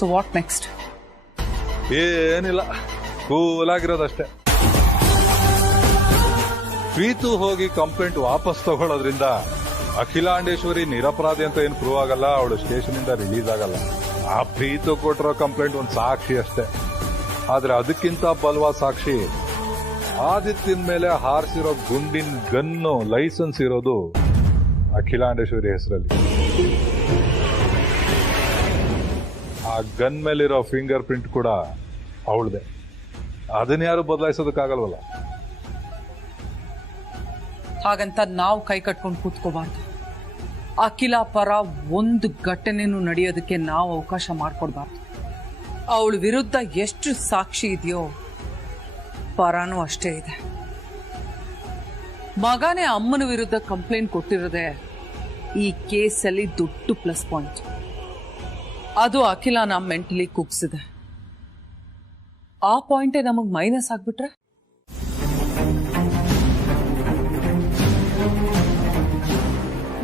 So what next? ಏನಿಲ್ಲ, ಕೂಲ್ ಆಗಿರೋದಷ್ಟೇ. ಪ್ರೀತು ಹೋಗಿ ಕಂಪ್ಲೇಂಟ್ ವಾಪಸ್ ತಗೊಳ್ಳೋದ್ರಿಂದ ಅಖಿಲಾಂಡೇಶ್ವರಿ ನಿರಪರಾಧಿ ಅಂತ ಏನು ಪ್ರೂವ್ ಆಗಲ್ಲ. ಅವಳು ಸ್ಟೇಷನ್ ಇಂದ ರಿಲೀಸ್ ಆಗಲ್ಲ. ಆ ಪ್ರೀತು ಕೊಟ್ಟಿರೋ ಕಂಪ್ಲೇಂಟ್ ಒಂದು ಸಾಕ್ಷಿ ಅಷ್ಟೇ. ಆದ್ರೆ ಅದಕ್ಕಿಂತ ಬಲವಾದ ಸಾಕ್ಷಿ ಆದಿತ್ಯನ ಮೇಲೆ ಹಾರಿಸಿರೋ ಗುಂಡಿನ ಗನ್ನು ಲೈಸೆನ್ಸ್ ಇರೋದು ಅಖಿಲಾಂಡೇಶ್ವರಿ ಹೆಸರಲ್ಲಿ. ಆ ಗನ್ ಮೇಲಿರೋ ಫಿಂಗರ್ ಪ್ರಿಂಟ್ ಕೂಡ ಅವಳದೆ. ಅದನ್ನ ಯಾರು ಬದಲಾಯಿಸೋದಕ್ಕಾಗಲ್ವಲ್ಲ. ಹಾಗಂತ ನಾವು ಕೈ ಕಟ್ಕೊಂಡು ಕೂತ್ಕೋಬಾರ್ದು. ಅಖಿಲ ಪರ ಒಂದು ಘಟನೆನೂ ನಡೆಯೋದಕ್ಕೆ ನಾವು ಅವಕಾಶ ಮಾಡಿಕೊಡ್ಬಾರ್ದು. ಅವಳ ವಿರುದ್ಧ ಎಷ್ಟು ಸಾಕ್ಷಿ ಇದೆಯೋ ಪರನೂ ಅಷ್ಟೇ ಇದೆ. ಮಗನೇ ಅಮ್ಮನ ವಿರುದ್ಧ ಕಂಪ್ಲೇಂಟ್ ಕೊಟ್ಟಿರೋದೆ ಈ ಕೇಸಲ್ಲಿ ದೊಡ್ಡ ಪ್ಲಸ್ ಪಾಯಿಂಟ್. ಅದು ಅಖಿಲನ ಮೆಂಟಲಿ ಕುಗ್ಸಿದೆ. ಆ ಪಾಯಿಂಟೇ ನಮಗ್ ಮೈನಸ್ ಆಗ್ಬಿಟ್ರೆ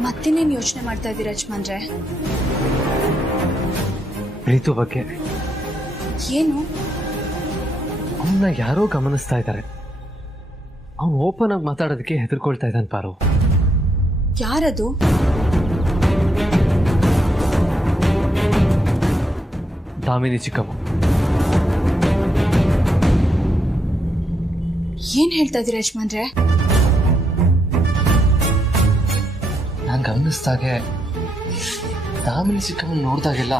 ಮತ್ತಿನ್ನೇನು ಯೋಚನೆ ಮಾಡ್ತಾ ಇದ್ದೀರಾ ಯಜಮಾನ್ರೆ? ಪ್ರೀತು ಬಗ್ಗೆ ಏನು? ಅವನ್ನ ಯಾರೋ ಗಮನಿಸ್ತಾ ಇದ್ದಾರೆ. ಅವನು ಓಪನ್ ಆಗಿ ಮಾತಾಡೋದಕ್ಕೆ ಹೆದರ್ಕೊಳ್ತಾ ಇದ್ದಾನೆ ಪಾರು. ಯಾರದು? ದಾಮಿನಿ ಚಿಕ್ಕಮ್ಮ. ಏನ್ ಹೇಳ್ತಾ ಇದ್ದೀರಾ ಯಜಮಾನ್ರೆ? ನಾನು ಗಮನಿಸ್ದಾಗೆ ದಾಮಿನಿ ಚಿಕ್ಕಮ್ಮನ ನೋಡಿದಾಗೆಲ್ಲ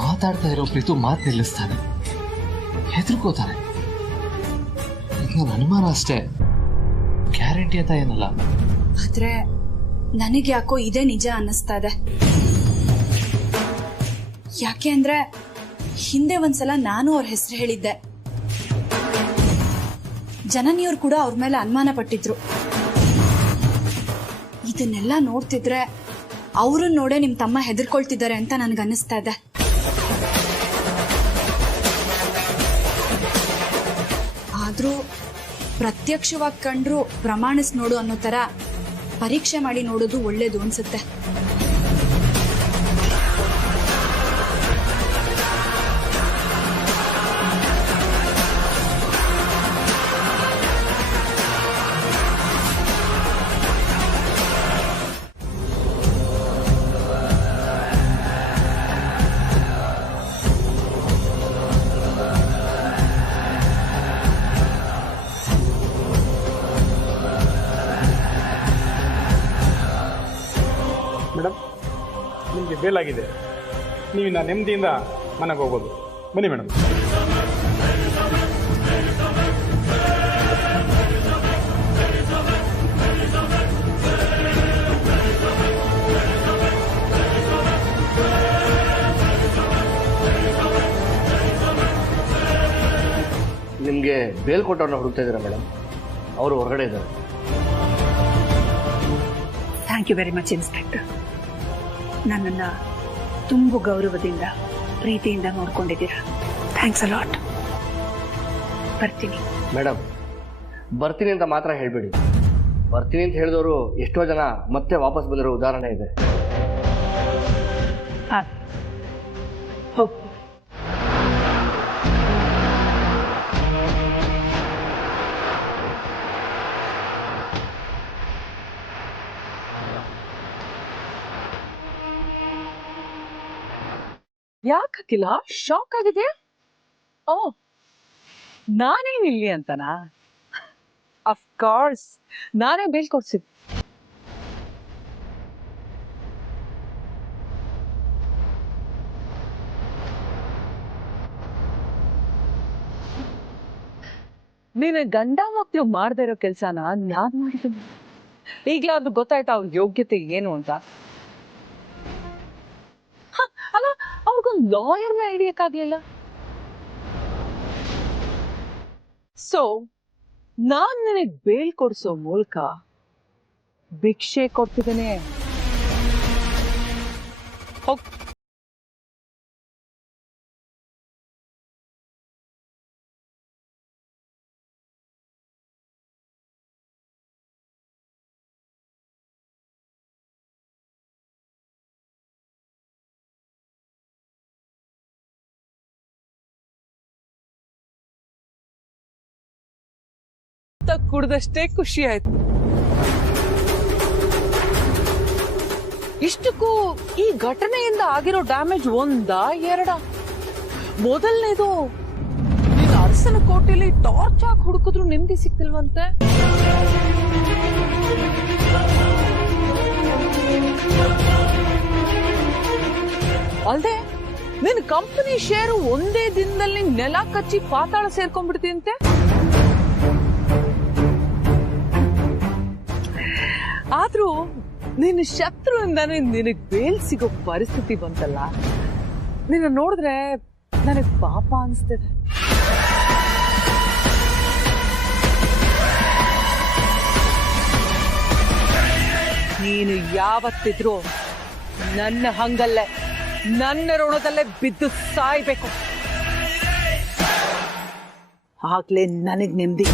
ಮಾತಾಡ್ತಾ ಇರೋ ಪ್ರೀತು ಮಾತು ನಿಲ್ಲಿಸ್ತಾನೆ, ಹೆದರ್ಕೋತಾನೆ. ಇದು ನನ್ನ ಅನುಮಾನ ಅಷ್ಟೇ, ಗ್ಯಾರಂಟಿ ಅಂತ ಏನಲ್ಲ. ಆದ್ರೆ ನನಗೆ ಯಾಕೋ ಇದೇ ನಿಜ ಅನ್ನಿಸ್ತಾ ಇದೆ. ಯಾಕೆ ಅಂದ್ರೆ ಹಿಂದೆ ಒಂದ್ಸಲ ನಾನು ಅವ್ರ ಹೆಸರು ಹೇಳಿದ್ದೆ. ಜನನಿಯವ್ರು ಕೂಡ ಅವ್ರ ಮೇಲೆ ಅನುಮಾನ ಪಟ್ಟಿದ್ರು. ಇದನ್ನೆಲ್ಲ ನೋಡ್ತಿದ್ರೆ ಅವ್ರನ್ನ ನೋಡೇ ನಿಮ್ ತಮ್ಮ ಹೆದರ್ಕೊಳ್ತಿದ್ದಾರೆ ಅಂತ ನನ್ಗನ್ನಿಸ್ತಾ ಇದೆ. ಆದ್ರೂ ಪ್ರತ್ಯಕ್ಷವಾಗಿ ಕಂಡ್ರು ಪ್ರಮಾಣಿಸ್ ನೋಡು ಅನ್ನೋ ತರ ಪರೀಕ್ಷೆ ಮಾಡಿ ನೋಡೋದು ಒಳ್ಳೇದು ಅನ್ಸುತ್ತೆ. ಮೇಡಮ್, ನಿಮಗೆ ಬೇಲಾಗಿದೆ. ನೀವಿನ್ನ ನೆಮ್ಮದಿಯಿಂದ ಮನೆಗೆ ಹೋಗ್ಬೋದು. ಬನ್ನಿ ಮೇಡಮ್. ನಿಮಗೆ ಬೇಲ್ ಕೊಟ್ಟವ್ರನ್ನ ಹುಡುಕ್ತಾ ಇದ್ದೀರಾ ಮೇಡಮ್? ಅವರು ಹೊರಗಡೆ ಇದ್ದಾರೆ. Thank you very much inspector. ನನ್ನನ್ನು ತುಂಬ ಗೌರವದಿಂದ ಪ್ರೀತಿಯಿಂದ ನೋಡ್ಕೊಂಡಿದ್ದೀರಾ. Thanks a lot. ಬರ್ತೀನಿ ಮೇಡಮ್. ಬರ್ತೀನಿ ಅಂತ ಮಾತ್ರ ಹೇಳ್ಬೇಡಿ. ಬರ್ತೀನಿ ಅಂತ ಹೇಳಿದವರು ಎಷ್ಟೋ ಜನ ಮತ್ತೆ ವಾಪಸ್ ಬಂದಿರೋ ಉದಾಹರಣೆ ಇದೆ. ಹೋಗಿ. ಯಾಕಿಲ್ಲ? ಶಾಕ್ ಆಗಿದೆ? ಓ, ನಾನೇನಿಲ್ಲಿ ಅಂತನಾ? ಅಫ್ಕೋರ್ಸ್ ನಾನೇ ಬೇಲ್ ಕೊಡ್ಸಿದ್ದೆ. ನೀನು ಗಂಡ ಮಕ್ಕಳು ಮಾಡದೇ ಇರೋ ಕೆಲ್ಸನ ನಾನ್ ಮಾಡಿದ್ದೀನಿ. ಈಗ್ಲಾದ್ರೂ ಗೊತ್ತಾಯ್ತಾ ಅವ್ರ ಯೋಗ್ಯತೆ ಏನು ಅಂತ? ಅಲ್ಲ, ಅವ್ರಿಗೊಂದು ಲಾಯರ್ನ ಹಿಡಿಯಕ್ಕಾಗ್ಲಿಲ್ಲ. ಸೊ ನಾನ್ ನಿನಗ್ ಬೇಲ್ ಕೊಡ್ಸೋ ಮೂಲಕ ಭಿಕ್ಷೆ ಕೊಡ್ತಿದ್ದೇನೆ. ಹೋಗ್. ಕುಡ್ದಷ್ಟೇ ಖುಷಿ ಆಯ್ತು. ಇಷ್ಟಕ್ಕೂ ಈ ಘಟನೆಯಿಂದ ಆಗಿರೋ ಡ್ಯಾಮೇಜ್ ಒಂದಾ ಎರಡ? ಮೊದಲನೇದು, ನೀನು ಅರಸನ ಕೋಟೆಯಲ್ಲಿ ಟಾರ್ಚ್ ಹಾಕಿ ಹುಡುಕಿದ್ರು ನೆಮ್ಮದಿ ಸಿಕ್ತಿಲ್ವಂತೆ. ಅಲ್ದೆ ನಿನ್ ಕಂಪನಿ ಶೇರು ಒಂದೇ ದಿನದಲ್ಲಿ ನೆಲ ಕಚ್ಚಿ ಪಾತಾಳ ಸೇರ್ಕೊಂಡ್ಬಿಡ್ತೀಂತೆ. ಆದ್ರೂ ನಿನ್ನ ಶತ್ರುವಿಂದಾನೆ ನಿನಗ್ ಬೇಲ್ ಸಿಗೋ ಪರಿಸ್ಥಿತಿ ಬಂತಲ್ಲ, ನಿನ್ನ ನೋಡಿದ್ರೆ ನನಗ್ ಪಾಪ ಅನ್ಸ್ತಿದೆ. ನೀನು ಯಾವತ್ತಿದ್ರೂ ನನ್ನ ಹಂಗಲ್ಲೇ ನನ್ನ ಋಣದಲ್ಲೇ ಬಿದ್ದು ಸಾಯ್ಬೇಕು, ಆಗ್ಲೇ ನನಗ್ ನೆಮ್ಮದಿ.